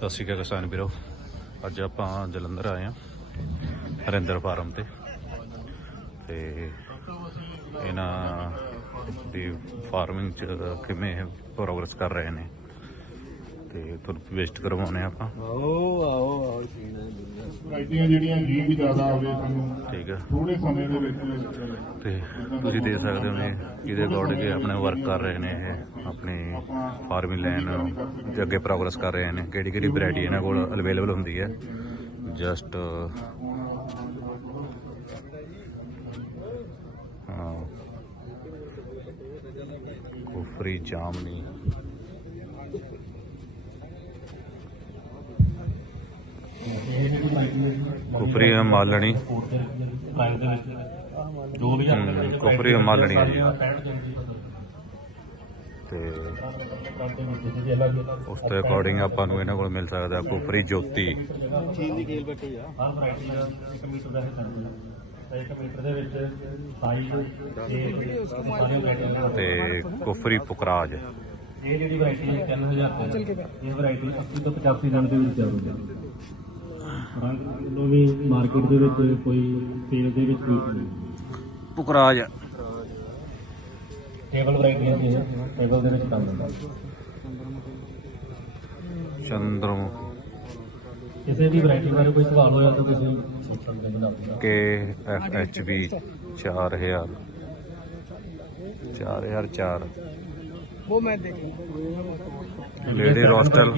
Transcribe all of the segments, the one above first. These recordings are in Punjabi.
ਸਤਿ ਸ਼੍ਰੀ ਅਕਾਲ ਕਿਸਾਨ ਵੀਰੋ। ਅੱਜ ਆਪਾਂ ਜਲੰਧਰ ਆਏ ਆ ਹਰਿੰਦਰ ਫਾਰਮ ਤੇ। ਤੇ ਇਹਨਾਂ ਦੀ ਫਾਰਮਿੰਗ ਚ ਕਿਵੇਂ ਪ੍ਰੋਗਰੈਸ ਕਰ ਰਹੇ ਨੇ? ਤੇ ਤੁਹਾਨੂੰ ਵਿਜ਼ਿਟ ਕਰਵਾਉਣੇ ਆਪਾਂ। ਆਓ ਆਓ ਆਓ ਵੈਰਾਈਟੀਆਂ ਜਿਹੜੀਆਂ ਜੀ ਵੀ ਜ਼ਿਆਦਾ ਆਵੇ ਸਾਨੂੰ ਠੀਕ ਆ ਥੋੜੇ ਸਮੇਂ ਦੇ ਵਿੱਚ ਤੇ ਤੁਸੀਂ ਦੇਖ ਸਕਦੇ ਹੋ ਨੇ ਇਹਦੇ ਅਕੋਰਡਿੰਗ ਆਪਣੇ ਵਰਕ ਕਰ ਰਹੇ ਨੇ ਇਹ ਆਪਣੀ ਫਾਰਮਿੰਗ ਲਾਈਨ ਦੇ ਅੱਗੇ ਪ੍ਰੋਗਰੈਸ ਕਰ ਰਹੇ ਨੇ ਕਿਹੜੀ ਕਿਹੜੀ ਵੈਰਾਈਟੀ ਇਹਨਾਂ ਕੋਲ ਅਵੇਲੇਬਲ ਹੁੰਦੀ ਹੈ। ਜਸਟ ਹਾਂ। ਕੁਫਰੀ ਜਾਮਨੀ ਕੁਫਰੀ ਮਾਲਣੀ ਜੋ ਵੀ ਹਮ, ਕੁਫਰੀ ਮਾਲਣੀ ਹੈ ਜੀ। ਤੇ ਉਸ ਦੇ ਅਕੋਰਡਿੰਗ ਆਪਾਂ ਨੂੰ ਇਹਨਾਂ ਕੋਲ ਮਿਲ ਸਕਦਾ ਕੁਫਰੀ ਜੋਤੀ। ਚੀਨ ਦੀ ਕੇਲ ਬੱਟੀ ਆ। ਹਰ ਵੈਰਾਈਟੀ ਦਾ 1 ਮੀਟਰ ਦਾ ਹੈ 1 ਮੀਟਰ ਦੇ ਵਿੱਚ ਸਾਈਜ਼ ਤੇ ਤੇ ਕੁਫਰੀ ਪੁਕਰਾਜ। ਇਹ ਜਿਹੜੀ ਵੈਰਾਈਟੀ ਹੈ 3000 ਰੁਪਏ ਇਹ ਵੈਰਾਈਟੀ 80 ਤੋਂ 85 ਦਿਨ ਦੇ ਵਿੱਚ ਚੱਲ ਰਹੀ ਹੈ। ਰੰਗ ਲੋ ਵੀ ਮਾਰਕੀਟ ਦੇ ਪੁਕਰਾਜ। ਟੇਬਲ ਵੈਰਾਈਟੀ ਹੁੰਦੀ ਹੈ ਟੇਬਲ ਦੇ ਵਿੱਚ ਕੰਮ ਹੁੰਦਾ। ਕਿਸੇ ਵੀ ਵੈਰਾਈਟੀ ਬਾਰੇ ਕੋਈ ਸਵਾਲ ਹੋਇਆ ਤਾਂ ਤੁਸੀਂ ਪੁੱਛ ਸਕਦੇ ਹੋ ਕੇ ਐਫ ਐਚ ਬੀ 4000 4004 ਉਹ ਮੈਂ ਦੇਖੀ। ਲੇਡੀ ਰੋਸਟਲ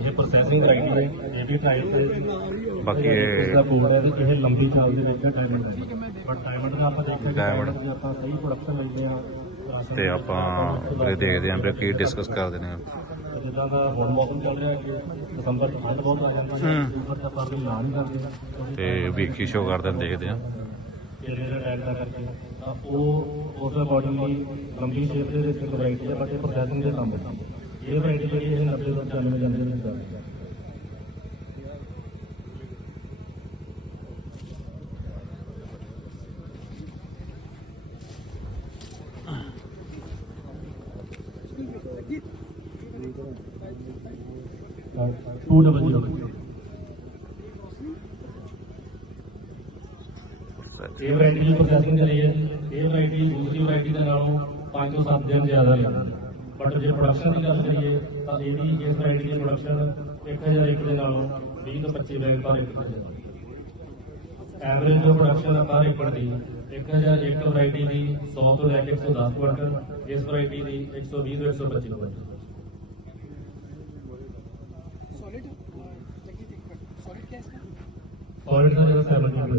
ਇਹ ਪ੍ਰੋਸੈਸਿੰਗ ਵੈਰਾਈਟੀ ਹੈ ਇਹ ਵੀ ਟਾਈਪ ਹੈ ਬਾਕੀ ਇਹ ਦਾ ਕੋਡ ਹੈ ਤੇ ਇਹ ਲੰਬੀ ਚਾਲ ਦੇ ਵਿੱਚ ਡਾਇਮੰਡ ਹੈ। ਬਟ ਡਾਇਮੰਡ ਦਾ ਆਪਾਂ ਦੇਖਿਆ। ਜੇ ਆਪਾਂ ਸਹੀ ਪ੍ਰੋਡਕਸ਼ਨ ਲੈਂਦੇ ਆ ਤੇ ਆਪਾਂ ਇਹ ਦੇਖਦੇ ਆਂ ਵੀ ਕੀ ਡਿਸਕਸ ਕਰਦੇ ਨੇ। ਜਿੱਦਾਂ ਦਾ ਹੁਣ ਮੌਸਮ ਚੱਲ ਰਿਹਾ ਕਿ ਦਸੰਬਰ ਤੋਂ ਠੰਡ ਬਹੁਤ ਆ ਜਾਂਦੀ ਹੈ ਦਸੰਬਰ ਆਪਾਂ ਵੀ ਲਾ ਨਹੀਂ ਸਕਦੇ ਤੇ ਵੀਕੀ ਸ਼ੋ ਕਰਦੇ ਦੇਖਦੇ ਆਂ ਦਾ ਟਾਈਮ ਦਾ ਕਰਕੇ ਉਹ ਉਸ ਅਕੋਰਡਿੰਗਲੀ ਲੰਬੀ ਸ਼ੇਪ ਦੇ ਵਿੱਚ ਵੈਰਾਈਟੀ ਹੈ ਬਟ ਇਹ ਪ੍ਰੋਸੈਸਿੰਗ ਦੇ ਕੰਮ ਹੈ। ਇਹ ਵੈਰਾਈਟੀ ਜਿਹੜੀ ਇਹ 90 ਤੋਂ 95 ਜਾਂਦੇ ਨੇ ਚੱਲਦੀ ਹੈ ਟੂ ਡਬਲ ਜ਼ੀਰੋ ਇਹ ਵੈਰਾਈਟੀ ਦੀ ਪ੍ਰੋਸੈਸਿੰਗ ਚੱਲੀ ਹੈ ਇਹ ਵੈਰਾਈਟੀ ਦੂਸਰੀ ਵੈਰਾਈਟੀ ਦੇ ਨਾਲੋਂ 5 ਤੋਂ 7 ਦਿਨ ਜ਼ਿਆਦਾ ਲੱਗਦਾ ਬਟ ਜੇ ਪ੍ਰੋਡਕਸ਼ਨ ਦੀ ਗੱਲ ਕਰੀਏ ਤਾਂ ਇਹਦੀ ਇਸ ਵੈਰਾਈਟੀ ਦੀ ਪ੍ਰੋਡਕਸ਼ਨ 1000 ਏਕੜ ਦੇ ਨਾਲੋਂ 20 ਤੋਂ 25 ਬੈਗ ਪਰ ਏਕੜ ਦੇ। ਐਵਰੇਜ ਜੋ ਪ੍ਰੋਡਕਸ਼ਨ ਆ ਪਰ ਏਕੜ ਦੀ 1000 ਵੈਰਾਈਟੀ ਦੀ 100 ਤੋਂ ਲੈ ਕੇ 110 ਕੁਆਂਟਲ ਇਸ ਵੈਰਾਈਟੀ ਦੀ 120 ਤੋਂ 125 ਕੁਆਂਟਲ ਸੋਲਿਡ ਸੋਲਿਡ ਕੈਸ ਸੋਲਿਡ ਦਾ? ਜਿਹੜਾ ਸੈਵਨ ਕੁਆਂਟਲ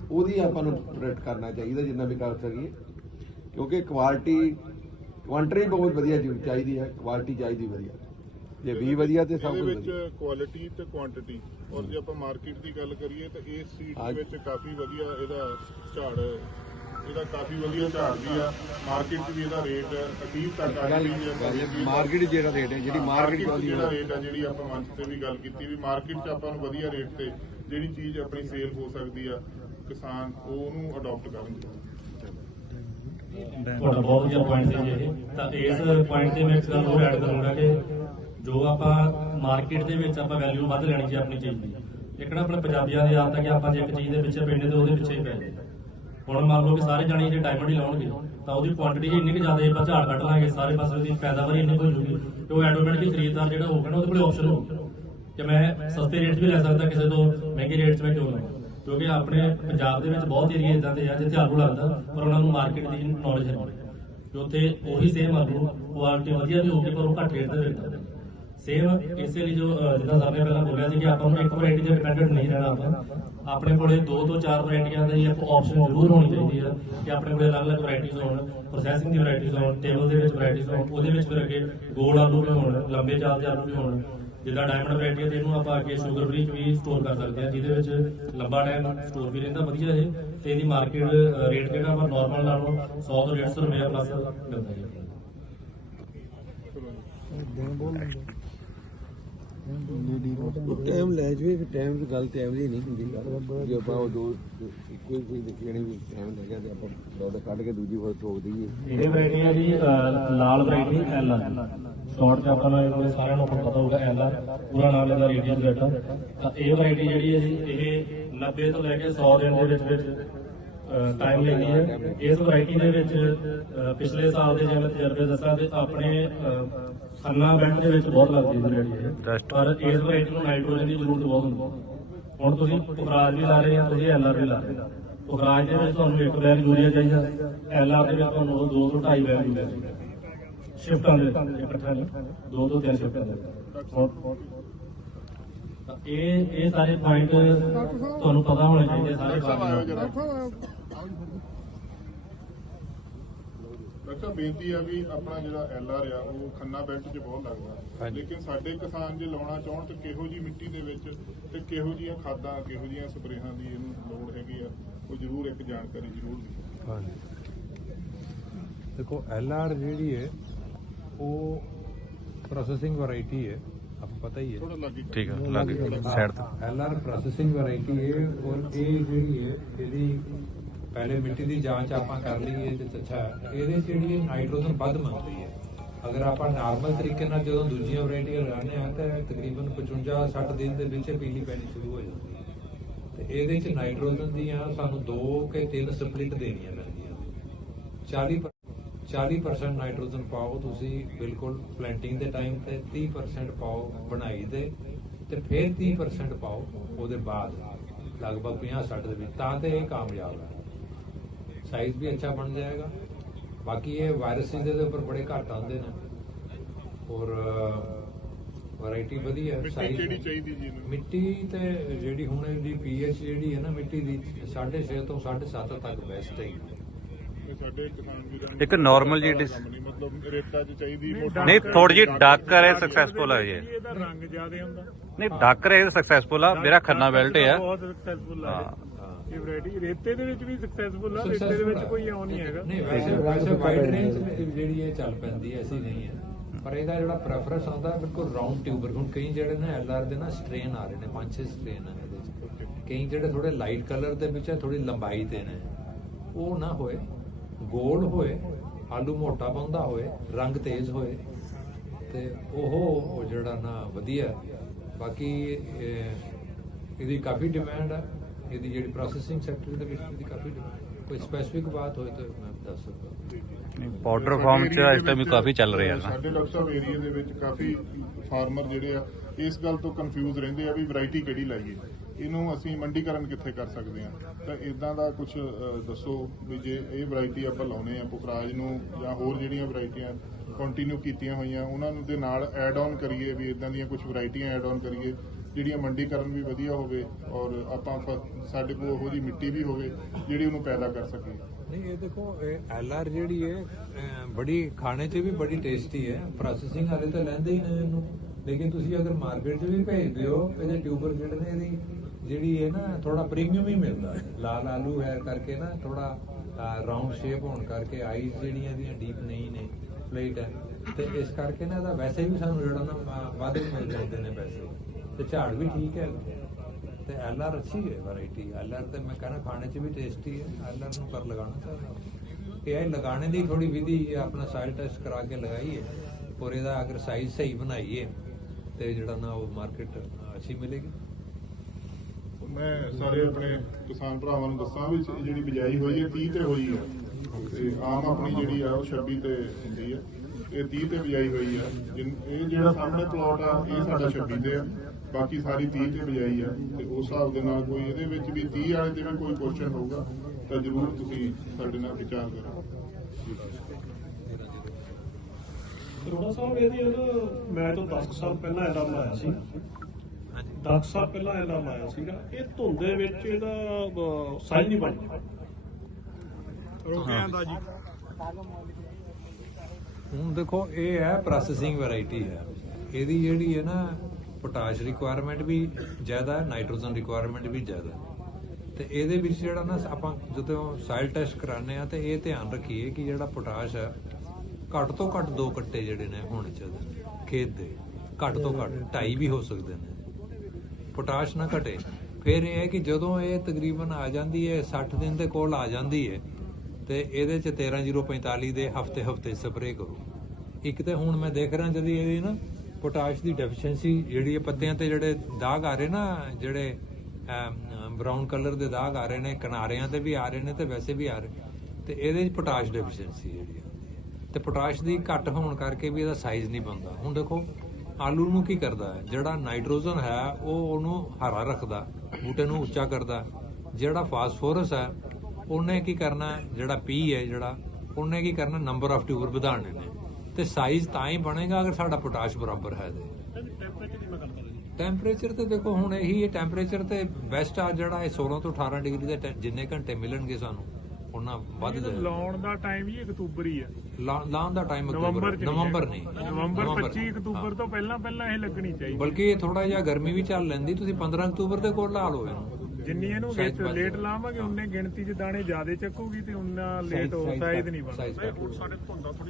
ਉਹਦੀ ਆਪਾਂ ਨੂੰ ਪ੍ਰੋਡਕਟ ਕਰਨਾ ਚਾਹੀਦਾ ਜਿੰਨਾ ਵੀ ਕਰ ਸਕੀਏ। ਕਿਉਂਕਿ ਕੁਆਲਿਟੀ ਕੁਆਂਟੀਟੀ ਬਹੁਤ ਵਧੀਆ ਜੀ- ਚਾਹੀਦੀ ਹੈ ਕੁਆਲਿਟੀ ਚਾਹੀਦੀ ਵਧੀਆ। ਜੇ ਵੀ ਵਧੀਆ ਤੇ ਸਭ ਕੁਝ ਵਿੱਚ ਕੁਆਲਿਟੀ ਤੇ ਕੁਆਂਟੀਟੀ ਔਰ ਜੇ ਆਪਾਂ ਮਾਰਕੀਟ ਦੀ ਗੱਲ ਕਰੀਏ ਤਾਂ ਇਸ ਸੀਟ ਵਿੱਚ ਕਾਫੀ ਵਧੀਆ ਇਹਦਾ ਝਾੜ ਇਹਦਾ ਕਾਫੀ ਵਧੀਆ ਝਾੜ ਵੀ ਆ ਮਾਰਕੀਟ 'ਚ ਵੀ ਇਹਦਾ ਰੇਟ 30 ਤੱਕ ਆ ਵੇਖੀਏ। ਮਾਰਕੀਟ ਜਿਹੜਾ ਰੇਟ ਹੈ ਜਿਹੜੀ ਮਾਰਕੀਟ ਵਾਲੀ ਜਿਹੜਾ ਰੇਟ ਆ ਜਿਹੜੀ ਆਪਾਂ ਮੰਚ ਤੇ ਵੀ ਗੱਲ ਕੀਤੀ ਵੀ ਮਾਰਕੀਟ 'ਚ ਆਪਾਂ ਨੂੰ ਵਧੀਆ ਰੇਟ ਤੇ ਜਿਹੜੀ ਚੀਜ਼ ਆਪਣੀ ਸੇਲ ਹੋ ਸਕਦੀ ਆ। ਕਿਸਾਨ ਉਹ ਉਹਨੂੰ ਅਡਾਪਟ ਕਰਨਗੇ। ਤੁਹਾਡਾ ਬਹੁਤ ਵਧੀਆ ਪੁਆਇੰਟ ਸੀ ਜੀ ਇਹ। ਤਾਂ ਇਸ ਪੁਆਇੰਟ ਤੇ ਮੈਂ ਇੱਕ ਗੱਲ ਹੋਰ ਐਡ ਕਰੂੰਗਾ ਕਿ ਜੋ ਆਪਾਂ ਮਾਰਕੀਟ ਦੇ ਵਿੱਚ ਆਪਾਂ ਵੈਲਿਊ ਵੱਧ ਲੈਣੀ ਚਾਹੀਦੀ ਆਪਣੀ ਚੀਜ਼ ਦੀ ਇੱਕ ਨਾ ਆਪਣੇ ਪੰਜਾਬੀਆਂ ਦੀ ਆਦਤ ਹੈ ਕਿ ਆਪਾਂ ਜੇ ਇੱਕ ਚੀਜ਼ ਦੇ ਪਿੱਛੇ ਪੈਂਦੇ ਤੇ ਉਹਦੇ ਪਿੱਛੇ ਹੀ ਪੈ ਹੁਣ ਮੰਨ ਲਓ ਕਿ ਸਾਰੇ ਜਾਣੇ ਜੇ ਡਾਇਮੰਡ ਹੀ ਲਾਉਣਗੇ ਤਾਂ ਉਹਦੀ ਕੁਆਂਟੀਟੀ ਇੰਨੀ ਕਿ ਜ਼ਿਆਦਾ ਆਪਾਂ ਝਾੜ ਕੱਢ ਲਾਂਗੇ ਸਾਰੇ ਪਾਸੇ ਉਹਦੀ ਪੈਦਾਵਾਰ ਇੰਨੀ ਹੋ ਜੂਗੀ ਕਿ ਉਹ ਆਟੋਮੈਟਿਕਲੀ ਖਰੀਦਦਾਰ ਜਿਹੜਾ ਹੋਊਗਾ ਨਾ ਉਹਦੇ ਕੋਲੇ ਆਪਸ਼ਨ ਹੋਊਗਾ। ਕਿ ਮੈਂ ਸਸਤੇ ਰੇਟ 'ਚ ਵੀ ਲੈ ਸਕਦਾ ਕਿਸੇ ਤੋਂ ਮਹਿੰਗੇ ਰੇਟ 'ਚ ਮੈਂ ਕਿਉਂ ਲਵਾਂ? ਕਿਉਂਕਿ ਆਪਣੇ ਪੰਜਾਬ ਦੇ ਵਿੱਚ ਬਹੁਤ ਏਰੀਆ ਇਦਾਂ ਦੇ ਆ ਜਿੱਥੇ ਆਲੂ ਲੱਗਦਾ, ਪਰ ਉਹਨਾਂ ਨੂੰ ਮਾਰਕੀਟ ਦੀ ਨੌਲੇਜ ਹੈ ਕਿ ਉੱਥੇ ਉਹੀ ਸੇਮ ਆਲੂ ਕੁਆਲਿਟੀ ਵਧੀਆ ਵੀ ਹੋਊਗੀ, ਪਰ ਉਹ ਘੱਟ ਰੇਟ ਤੇ ਵਿਕਦਾ ਸੇਮ ਇਸੇ ਲਈ ਜੋ ਜਿੱਦਾਂ ਸਰ ਨੇ ਪਹਿਲਾਂ ਬੋਲਿਆ ਸੀ ਕਿ ਆਪਾਂ ਨੂੰ ਇੱਕ ਵੈਰਾਈਟੀ ਤੇ ਡਿਪੈਂਡੈਂਟ ਨਹੀਂ ਰਹਿਣਾ ਆਪਾਂ। ਆਪਣੇ ਕੋਲੇ ਦੋ ਤੋਂ ਚਾਰ ਵੈਰਾਈਟੀਆਂ ਦੀ ਇੱਕ ਆਪਸ਼ਨ ਜ਼ਰੂਰ ਹੋਣੀ ਚਾਹੀਦੀ ਹੈ ਕਿ ਆਪਣੇ ਕੋਲੇ ਅਲੱਗ-ਅਲੱਗ ਵੈਰਾਈਟੀਜ਼ ਹੋਣ ਪ੍ਰੋਸੈਸਿੰਗ ਦੀ ਵੈਰਾਈਟੀਜ਼ ਹੋਣ ਟੇਬਲ ਦੇ ਵਿੱਚ ਵੈਰਾਈਟੀਜ਼ ਹੋਣ, ਉਹਦੇ ਵਿੱਚ ਫਿਰ ਅੱਗੇ ਗੋਲ ਆਲੂ ਵੀ ਹੋਣ, ਲੰਬੇ ਚਾਲ ਦੇ ਆਲੂ ਵੀ ਹੋਣ। ਜਿੱਦਾਂ ਡਾਇਮੰਡ ਵੈਰਾਈਟੀ ਤੇ ਇਹਨੂੰ ਆਪਾਂ ਅੱਗੇ ਸ਼ੂਗਰ ਫ੍ਰੀ ਚ ਵੀ ਸਟੋਰ ਕਰ ਸਕਦੇ ਹਾਂ ਜਿਹਦੇ ਵਿੱਚ ਲੰਬਾ ਟਾਈਮ ਸਟੋਰ ਵੀ ਰਹਿੰਦਾ, ਵਧੀਆ ਹੈ ਤੇ ਇਹਦੀ ਮਾਰਕੀਟ ਰੇਟ ਜਿਹੜਾ ਆਪਾਂ ਨਾਰਮਲ ਨਾਲੋਂ 100 ਤੋਂ 150 ਰੁਪਏ ਪਲੱਸ ਮਿਲਦਾ ਹੈ ਟਾਈਮ ਲੈ ਜਵੇ, ਫਿਰ ਟਾਈਮ ਦੀ ਗੱਲ ਟਾਈਮ ਦੀ ਨਹੀਂ ਹੁੰਦੀ। ਗੱਲ ਜੇ ਆਪਾਂ ਉਹ ਦੋ ਇੱਕੋ ਹੀ ਚੀਜ਼ ਦੇਖੀ ਜਾਣੀ ਟਾਈਮ ਲੱਗਿਆ ਤੇ ਆਪਾਂ ਦੋ ਕੱਢ ਕੇ ਦੂਜੀ ਹੋਰ ਠੋਕ ਦਈਏ। ਇਹ ਵੈਰਾਈਟੀ ਹੈ ਜੀ ਲਾਲ ਵੈਰਾਈਟੀ ਐਲ ਸ਼ਾਰਟ ਚ ਆਪਾਂ ਨੂੰ ਸਾਰਿਆਂ ਨੂੰ ਪਤਾ ਹੋਊਗਾ ਐਲ ਪੂਰਾ ਨਾਮ ਇਹਦਾ ਰੇਡੀਅਸ ਬੈਟਾ ਤਾਂ ਇਹ ਵੈਰਾਈਟੀ ਜਿਹੜੀ ਹੈ ਜੀ, ਇਹ 90 ਤੋਂ ਲੈ ਕੇ 100 ਦਿਨ ਦੇ ਵਿੱਚ ਵਿੱਚ ਟਾਈਮ ਲੈਂਦੀ ਹੈ। ਇਸ ਵੈਰਾਈਟੀ ਦੇ ਵਿੱਚ ਪਿਛਲੇ ਸਾਲ ਦੇ ਜਿਵੇਂ ਤਜਰਬੇ ਦੱਸਾਂ ਤੇ ਆਪਣੇ ਖੰਨਾ ਬੈਂਕ ਦੇ ਵਿੱਚ ਬਹੁਤ ਲੱਗਦੀ ਹੈ ਜਿਹੜੀ ਹੈ Best. ਪਰ ਇਸ ਵੈਰਾਈਟੀ ਨੂੰ ਨਾਈਟ੍ਰੋਜਨ ਦੀ ਜ਼ਰੂਰਤ ਬਹੁਤ ਹੁੰਦੀ ਹੈ। ਹੁਣ ਤੁਸੀਂ ਪੁਖਰਾਜ ਵੀ ਲਾ ਰਹੇ ਆ ਤੁਸੀਂ ਐਲ ਆਰ ਵੀ ਲਾ ਰਹੇ ਹੋ ਪੁਖਰਾਜ ਦੇ ਵਿੱਚ ਤੁਹਾਨੂੰ ਇੱਕ ਬੈਗ ਯੂਰੀਆ ਚਾਹੀਦਾ ਐਲ ਆਰ ਦੇ ਵਿੱਚ ਤੁਹਾਨੂੰ ਉਹ ਦੋ ਤੋਂ ਢਾਈ ਬੈਗ ਯੂਰੀਆ ਚਾਹੀਦਾ। ਸ਼ਿਫਟਾਂ ਦੇ ਇਕੱਠਾ ਨਹੀਂ ਦੋ ਤੋਂ ਤਿੰਨ ਸ਼ਿਫਟਾਂ ਦੇ ਇਹ ਇਹ ਸਾਰੇ ਪੁਆਇੰਟ ਤੁਹਾਨੂੰ ਪਤਾ ਹੋਣੇ ਚਾਹੀਦੇ ਸਾਰੇ ਡਾਕਟਰ ਸਾਹਿਬ ਆਇਓ ਬਾਰੇ ਜਰਾ ਡਾਕਟਰ ਸਾਹਿਬ ਡਾਕਟਰ ਸਾਹਿਬ ਬੇਨਤੀ ਆ ਵੀ ਆਪਣਾ ਜਿਹੜਾ ਐਲਆਰ ਆ ਉਹ ਖੰਨਾ ਬੈਲਟ 'ਚ ਬਹੁਤ ਲੱਗਦਾ। ਲੇਕਿਨ ਸਾਡੇ ਕਿਸਾਨ ਜੇ ਲਾਉਣਾ ਚਾਹਣ ਤੇ ਕਿਹੋ ਜੀ ਮਿੱਟੀ ਦੇ ਵਿੱਚ ਤੇ ਕਿਹੋ ਜੀਆਂ ਖਾਦਾਂ ਕਿਹੋ ਜੀਆਂ ਸਪਰੇਹਾਂ ਦੀ ਇਹਨੂੰ ਲੋੜ ਹੈਗੀ ਆ ਉਹ ਜ਼ਰੂਰ ਇੱਕ ਜਾਣਕਾਰੀ ਜ਼ਰੂਰ ਦਿਓ। ਹਾਂਜੀ। ਦੇਖੋ ਐਲ ਆਰ ਜਿਹੜੀ ਹੈ ਉਹ ਪ੍ਰੋਸੈਸਿੰਗ ਵੈਰਾਈਟੀ ਹੈ ਹੀ ਹੈ। ਥੋੜਾ ਲੱਗੇ ਠੀਕ ਹੈ ਲੱਗ ਸਾਈਡ ਤੇ। ਐਲ ਆਰ ਪ੍ਰੋਸੈਸਿੰਗ ਵੈਰਾਈਟੀ ਹੈ ਔਰ ਇਹ ਜਿਹੜੀ ਹੈ ਇਹਦੀ ਪਹਿਲੇ ਮਿੱਟੀ ਦੀ ਜਾਂਚ ਆਪਾਂ ਕਰ ਲਈਏ ਤੇ ਅੱਛਾ, ਇਹਦੇ 'ਚ ਜਿਹੜੀ ਨਾਈਟ੍ਰੋਜਨ ਵੱਧ ਮੰਗਦੀ ਹੈ। ਅਗਰ ਆਪਾਂ ਨਾਰਮਲ ਤਰੀਕੇ ਨਾਲ ਜਦੋਂ ਦੂਜੀਆਂ ਵੈਰਾਈਟੀਆਂ ਲਗਾਉਂਦੇ ਆ ਤਾਂ ਤਕਰੀਬਨ 55 60 ਦਿਨ ਦੇ ਵਿੱਚ ਇਹ ਪੀਲੀ ਪੈਣੀ ਸ਼ੁਰੂ ਹੋ ਜਾਂਦੀ ਹੈ। ਤੇ ਇਹਦੇ 'ਚ ਨਾਈਟ੍ਰੋਜਨ ਦੀਆਂ ਸਾਨੂੰ ਦੋ ਕੇ ਤਿੰਨ ਸਪਲਿਟ ਦੇਣੀਆਂ ਪੈਂਦੀਆਂ। 40 40% ਨਾਈਟ੍ਰੋਜਨ ਪਾਓ ਤੁਸੀਂ ਬਿਲਕੁਲ ਪਲੈਂਟਿੰਗ ਦੇ ਟਾਈਮ ਤੇ 30% ਪਾਓ ਬਣਾਈ ਦੇ ਤੇ ਫਿਰ 30% ਪਾਓ ਉਹਦੇ ਬਾਅਦ, ਲਗਭਗ 50 60 ਦੇ ਵਿੱਚ। ਤਾਂ ਤੇ ਇਹ ਕਾਮਯਾਬ ਹੈ। ਸਾਈਜ਼ ਵੀ ਅੱਛਾ ਬਣ ਜਾਏਗਾ। ਬਾਕੀ ਇਹ ਵਾਇਰਸ ਦੇ ਉੱਪਰ ਬੜੇ ਘੱਟ ਆਉਂਦੇ ਨੇ। ਔਰ ਵੈਰਾਈਟੀ ਵਧੀਆ ਮਿੱਟੀ size- ਕਿਹੜੀ ਚਾਹੀਦੀ ਜੀ ਇਹਨੂੰ? ਮਿੱਟੀ ਤੇ ਜਿਹੜੀ ਹੁਣ ਇਹਦੀ ਪੀਐਚ ਜਿਹੜੀ ਹੈ ਨਾ ਮਿੱਟੀ ਦੀ 6.5 ਤੋਂ 7.5 ਤੱਕ ਬੈਸਟ ਹੈ ਇਹ ਸਾਡੇ ਕਿਸਾਨ ਵੀਰਾਂ ਇੱਕ ਕੰਮ ਨਹੀਂ, ਮਤਲਬ ਰੇਟਾ 'ਚ ਚਾਹੀਦੀ ਮੋਟਾ ਨਹੀਂ ਥੋੜੀ ਜਿਹੀ ਡਾਕ ਕਰੇ ਸਕਸੈਸਫੁਲ ਹੈ ਇਹ। ਇਹਦਾ ਰੰਗ ਜ਼ਿਆਦਾ ਹੁੰਦਾ। ਨਹੀਂ ਡਾਕ ਕਰੇ ਸਕਸੈਸਫੁਲ ਆ ਮੇਰਾ ਖੰਨਾ ਬੈਲਟ ਆ। ਬਹੁਤ ਸਕਸੈਸਫੁਲ ਆ। ਹਾਂ। ਇਹ ਵੈਰਾਈਟੀ ਰੇਤੇ ਦੇ ਵਿੱਚ ਵੀ ਸਕਸੈਸਫੁਲ ਆ ਰੇਤੇ ਦੇ ਵਿੱਚ ਕੋਈ ਆਉ ਨਹੀਂ ਹੈਗਾ। ਨਹੀਂ ਵੈਸੇ ਵੈਸੇ ਵਾਈਡ ਰੇਂਜ ਜਿਹੜੀ ਇਹ ਚੱਲ ਪੈਂਦੀ ਐ ਐਸੀ ਨਹੀਂ ਹੈ। ਪਰ ਇਹਦਾ ਜਿਹੜਾ ਪ੍ਰੈਫਰੈਂਸ ਆਉਂਦਾ ਬਿਲਕੁਲ ਰਾਉਂਡ ਟਿਊਬਰ ਹੁਣ ਕਈ ਜਿਹੜੇ ਨੇ ਐਲਆਰ ਦੇ ਨਾ ਸਟ੍ਰੇਨ ਆ ਰਹੇ ਨੇ ਪੰਜ ਛੇ ਸਟ੍ਰੇਨ ਆ ਇਹਦੇ ਚ ਕਈ ਜਿਹੜੇ ਥੋੜੇ ਲਾਈਟ ਕਲਰ ਦੇ ਵਿੱਚ ਆ ਥੋੜੀ ਲੰਬਾਈ ਤੇ ਨੇ। ਉਹ ਨਾ ਹੋਏ ਗੋਲ ਹੋਏ ਆਲੂ ਮੋਟਾ ਪਾਉਂਦਾ ਹੋਏ ਰੰਗ ਤੇਜ਼ ਹੋਏ ਤੇ ਉਹ ਉਹ ਜਿਹੜਾ ਨਾ ਵਧੀਆ। ਬਾਕੀ ਇਹ- ਇਹਦੀ ਕਾਫੀ ਡਿਮਾਂਡ ਹੈ ਇਹਦੀ ਜਿਹੜੀ ਪ੍ਰੋਸੈਸਿੰਗ ਸੈਕਟਰ ਦੇ ਵਿੱਚ ਇਹਦੀ ਕਾਫੀ ਕੋਈ ਸਪੈਸੀਫਿਕ ਬਾਤ ਹੋਏ ਤਾਂ ਮੈਂ ਦੱਸ ਸਕਦਾ। ਪਾਊਡਰ ਫਾਰਮ ਚ ਇਸ ਟਾਈਮ ਵੀ ਕਾਫੀ ਚੱਲ ਰਿਹਾ ਨਾ। ਸਾਡੇ ਡਾਕਟਰ ਸਾਹਿਬ ਏਰੀਆ ਦੇ ਵਿੱਚ ਕਾਫੀ ਫਾਰਮਰ ਜਿਹੜੇ ਆ ਇਸ ਗੱਲ ਤੋਂ ਕਨਫਿਊਜ਼ ਰਹਿੰਦੇ ਆ ਵੀ ਵੈਰਾਈਟੀ ਕਿਹੜੀ ਲਾਈਏ। ਇਹਨੂੰ ਅਸੀਂ ਮੰਡੀਕਰਨ ਕਿੱਥੇ ਕਰ ਸਕਦੇ ਆ? ਤਾਂ ਇਦਾਂ ਦਾ ਕੁਝ ਦੱਸੋ ਵੀ ਜੇ ਇਹ ਵੈਰਾਈਟੀ ਆਪਾਂ ਲਾਉਨੇ ਆ ਪੁਖਰਾਜ ਨੂੰ ਜਾਂ ਹੋਰ ਜਿਹੜੀਆਂ ਵੈਰਾਈਟੀਆਂ ਕੰਟੀਨਿਊ ਕੀਤੀਆਂ ਹੋਈਆਂ ਉਹਨਾਂ ਨੂੰ ਦੇ ਨਾਲ ਐਡ ਆਨ ਕਰੀਏ ਵੀ ਇਦਾਂ ਦੀਆਂ ਕੁਝ ਵੈਰਾਈਟੀਆਂ ਐਡ ਆਨ ਕਰੀਏ। ਜਿਹੜੀਆਂ ਮੰਡੀਕਰਨ ਵੀ ਵਧੀਆ ਹੋਵੇ ਔਰ ਆਪਾਂ ਸਾਡੇ ਕੋਲ ਉਹੋ ਜੀ ਮਿੱਟੀ ਵੀ ਹੋਵੇ, ਜਿਹੜੀ ਉਹਨੂੰ ਪੈਦਾ ਕਰ ਸਕੇ। ਨਹੀਂ, ਇਹ ਦੇਖੋ ਐਲ ਆਰ ਜਿਹੜੀ ਹੈ ਬੜੀ ਖਾਣੇ 'ਚ ਵੀ ਬੜੀ ਟੇਸਟੀ ਹੈ ਪ੍ਰੋਸੈਸਿੰਗ ਵਾਲੇ ਤਾਂ ਲੈਂਦੇ ਹੀ ਨੇ ਇਹਨੂੰ। ਲੇਕਿਨ ਤੁਸੀਂ ਅਗਰ ਮਾਰਕੀਟ 'ਚ ਵੀ ਭੇਜਦੇ ਹੋ, ਇਹਦੇ ਟਿਊਬਰ ਜਿਹੜੇ ਨੇ ਇਹਦੀ ਜਿਹੜੀ ਹੈ ਨਾ ਥੋੜਾ ਪ੍ਰੀਮੀਅਮ ਹੀ ਮਿਲਦਾ ਲਾਲ ਆਲੂ ਹੈ ਕਰਕੇ ਨਾ ਥੋੜਾ ਰਾਉਂਡ ਸ਼ੇਪ ਹੋਣ ਕਰਕੇ ਆਈਜ਼ ਜਿਹੜੀਆਂ ਇਹਦੀਆਂ ਡੀਪ ਨਹੀਂ ਨੇ ਪਲੇਟ ਹੈ। ਤੇ ਇਸ ਕਰਕੇ ਨਾ ਇਹਦਾ ਵੈਸੇ ਵੀ ਸਾਨੂੰ ਜਿਹੜਾ ਨਾ ਵਾਧੇ ਮਿਲ ਜਾਂਦੇ ਨੇ ਪੈਸੇ। ਤੇ ਝਾੜ ਵੀ ਠੀਕ ਹੈ। ਤੇ ਐਲ ਆਰ ਅੱਛੀ ਹੈ ਵੈਰਾਈਟੀ ਐਲ ਆਰ ਤੇ ਮੈਂ ਕਹਿੰਦਾ ਖਾਣੇ 'ਚ ਵੀ ਟੇਸਟੀ ਹੈ। ਐਲ ਆਰ ਨੂੰ ਕਰ ਲਗਾਉਣਾ ਚਾਹੀਦਾ। ਇਹ ਹੈ ਲਗਾਣੇ ਦੀ ਥੋੜੀ ਵਿਧੀ ਆਪਣਾ ਸਾਈਲ ਟੈਸਟ ਕਰਾ ਕੇ ਲਗਾਈਏ। ਔਰ ਇਹਦਾ ਅਗਰ ਸਾਈਜ਼ ਸਹੀ ਬਣਾਈਏ, ਤੇ ਜਿਹੜਾ ਨਾ ਉਹ ਮਾਰਕੀਟ ਅੱਛੀ ਮਿਲੇਗੀ। ਮੈਂ ਸਾਰੇ ਆਪਣੇ ਕਿਸਾਨ ਭਰਾਵਾਂ ਨੂੰ ਦੱਸਾਂ ਵੀ ਜਿਹੜੀ ਬਿਜਾਈ ਹੋਈ ਹੈ 30 ਤੇ ਹੋਈ ਹੈ। ਤੇ ਆਮ ਆਪਣੀ ਜਿਹੜੀ ਆ, ਉਹ 26 ਤੇ ਹੁੰਦੀ ਹੈ। ਇਹ 30 ਤੇ ਬਿਜਾਈ ਹੋਈ ਆ ਜਿਨ- ਇਹ ਜਿਹੜਾ ਸਾਹਮਣੇ ਪਲਾਟ ਆ, ਇਹ ਸਾਡਾ 26 ਤੇ ਆ। ਬਾਕੀ ਸਾਰੀ 30 ਤੇ ਬਿਜਾਈ ਆ ਤੇ ਉਸ ਹਿਸਾਬ ਦੇ ਨਾਲ ਕੋਈ ਇਹਦੇ ਵਿੱਚ ਵੀ 30 ਵਾਲੇ ਤੇ ਵੀ ਕੋਈ ਕੁਐਸਚਨ ਹੋਊਗਾ ਤਾਂ ਜਰੂਰ ਤੁਸੀਂ ਸਾਡੇ ਨਾਲ ਵਿਚਾਰ ਕਰੋ। ਅਰੋੜਾ ਸਾਹਿਬ ਇਹਦੀ ਨਾ ਮੈਂ ਤੋਂ 10 ਕੁ ਸਾਲ ਪਹਿਲਾਂ ਇਹਦਾ ਬਣਾਇਆ ਸੀ 10 ਸਾਲ ਪਹਿਲਾਂ ਇਹਦਾ ਬਣਾਇਆ ਸੀਗਾ। ਇਹ ਧੁੰਦ ਦੇ ਵਿੱਚ ਇਹਦਾ ਸਾਈਜ਼ ਨਹੀਂ ਬਣਦਾ ਰੋਕਿਆਂ ਦਾ ਜੀ। ਹੁਣ ਦੇਖੋ ਇਹ ਹੈ ਪ੍ਰੋਸੈਸਿੰਗ ਵੈਰਾਈਟੀ ਹੈ। ਇਹਦੀ ਜਿਹੜੀ ਹੈ ਨਾ ਪੋਟਾਸ਼ ਰਿਕੁਆਇਰਮੈਂਟ ਵੀ ਜ਼ਿਆਦਾ ਹੈ ਨਾਈਟ੍ਰੋਜਨ ਰਿਕੁਆਇਰਮੈਂਟ ਵੀ ਜ਼ਿਆਦਾ। ਤੇ ਇਹਦੇ ਵਿੱਚ ਜਿਹੜਾ ਨਾ ਆਪਾਂ ਜਦੋਂ ਸਾਇਲ ਟੈਸਟ ਕਰਾਉਂਦੇ ਆ ਤੇ ਇਹ ਧਿਆਨ ਰੱਖੀਏ ਕਿ ਜਿਹੜਾ ਪੋਟਾਸ਼ ਹੈ ਘੱਟ ਤੋਂ ਘੱਟ ਦੋ ਕੱਟੇ ਜਿਹੜੇ ਨੇ ਹੋਣੇ ਚਾਹੀਦੇ ਨੇ ਖੇਤ ਦੇ। ਘੱਟ ਤੋਂ ਘੱਟ ਢਾਈ ਵੀ ਹੋ ਸਕਦੇ ਨੇ। ਪੋਟਾਸ਼ ਨਾ ਘਟੇ। ਫਿਰ ਇਹ ਹੈ ਕਿ ਜਦੋਂ ਇਹ ਤਕਰੀਬਨ ਆ ਜਾਂਦੀ ਹੈ 60 ਦਿਨ ਦੇ ਕੋਲ ਆ ਜਾਂਦੀ ਹੈ ਤੇ ਇਹਦੇ ਚ 13045 ਦੇ ਹਫ਼ਤੇ ਹਫ਼ਤੇ ਸਪਰੇਅ ਕਰੋ। ਇੱਕ ਤੇ ਹੁਣ ਮੈਂ ਦੇਖ ਰਿਹਾ ਜਦੀ ਇਹਦੀ ਨਾ ਪੋਟਾਸ਼ ਦੀ ਡੈਫੀਸ਼ੀਐਂਸੀ ਜਿਹੜੀ ਇਹ ਪੱਤਿਆਂ ਤੇ ਜਿਹੜੇ ਦਾਗ ਆ ਰਹੇ ਨਾ, ਜਿਹੜੇ ਬਰਾਊਨ ਕਲਰ ਦੇ ਦਾਗ ਆ ਰਹੇ ਨੇ, ਕਿਨਾਰਿਆਂ ਤੇ ਵੀ ਆ ਰਹੇ ਨੇ ਤੇ ਵੈਸੇ ਵੀ ਆ ਰਹੇ ਤੇ ਇਹਦੇ ਚ ਪੋਟਾਸ਼ ਡੈਫੀਸ਼ੀਐਂਸੀ ਜਿਹੜੀ ਆ ਤੇ ਪੋਟਾਸ਼ ਦੀ ਘੱਟ ਹੋਣ ਕਰਕੇ ਵੀ ਇਹਦਾ ਸਾਈਜ਼ ਨਹੀਂ ਬਣਦਾ। ਹੁਣ ਦੇਖੋ, ਆਲੂ ਨੂੰ ਕੀ ਕਰਦਾ ਹੈ? ਜਿਹੜਾ ਨਾਈਟ੍ਰੋਜਨ ਹੈ, ਉਹ ਉਹਨੂੰ ਹਰਾ ਰੱਖਦਾ, ਬੂਟੇ ਨੂੰ ਉੱਚਾ ਕਰਦਾ। ਜਿਹੜਾ ਫਾਸਫੋਰਸ ਹੈ, ਉਹਨੇ ਕੀ ਕਰਨਾ ਜਿਹੜਾ ਪੀ ਹੈ ਜਿਹੜਾ, ਉਹਨੇ ਕੀ ਕਰਨਾ ਨੰਬਰ ਆਫ ਟਿਊਬਰ ਵਧਾਉਣੇ ਨੇ। ਤੇ ਸਾਈਜ਼ ਤਾਂ ਹੀ ਬਣੇਗਾ ਅਗਰ ਸਾਡਾ ਪੋਟਾਸ਼ ਬਰਾਬਰ ਹੈ ਤੇ। ਟੈਂਪਰੇਚਰ ਤੇ ਦੇਖੋ ਹੁਣ ਇਹੀ ਹੈ ਟੈਂਪਰੇਚਰ ਤੇ ਬੈਸਟ ਆ ਜਿਹੜਾ ਇਹ 16 ਤੋਂ 18 ਡਿਗਰੀ ਦੇ ਜਿੰਨੇ ਘੰਟੇ ਮਿਲਣਗੇ ਸਾਨੂੰ ਉਹਨਾਂ ਵੱਧ ਜਾਏਗਾ। ਲਾਉਣ ਦਾ ਟਾਈਮ ਹੀ ਅਕਤੂਬਰ ਹੀ ਹੈ। ਲਾਉਣ ਦਾ ਟਾਈਮ ਚ ਨਵੰਬਰ ਨਹੀਂ। ਨਵੰਬਰ 25 ਅਕਤੂਬਰ। ਤੋਂ ਪਹਿਲਾਂ ਪਹਿਲਾਂ ਇਹ ਲੱਗਣੀ ਚਾਹੀਦੀ ਬਲਕਿ ਇਹ ਥੋੜਾ ਜਿਹਾ ਗਰਮੀ ਵੀ ਚੱਲ ਲੈਂਦੀ ਤੁਸੀਂ 15 ਅਕਤੂਬਰ ਦੇ ਕੋਲ ਲਾ ਲਓ ਇਹਨੂੰ। ਜਿੰਨੀ ਇਹਨੂੰ ਵੱਧ ਲੇਟ। ਲਾਵਾਂਗੇ ਉਨੇ ਗਿਣਤੀ 'ਚ ਦਾਣੇ ਜ਼ਿਆਦਾ ਚੱਕੂਗੀ ਤੇ ਉਨਾ ਲੇਟ ਹੋ ਸਾਈਜ਼ ਨਹੀਂ ਬਣਦਾ।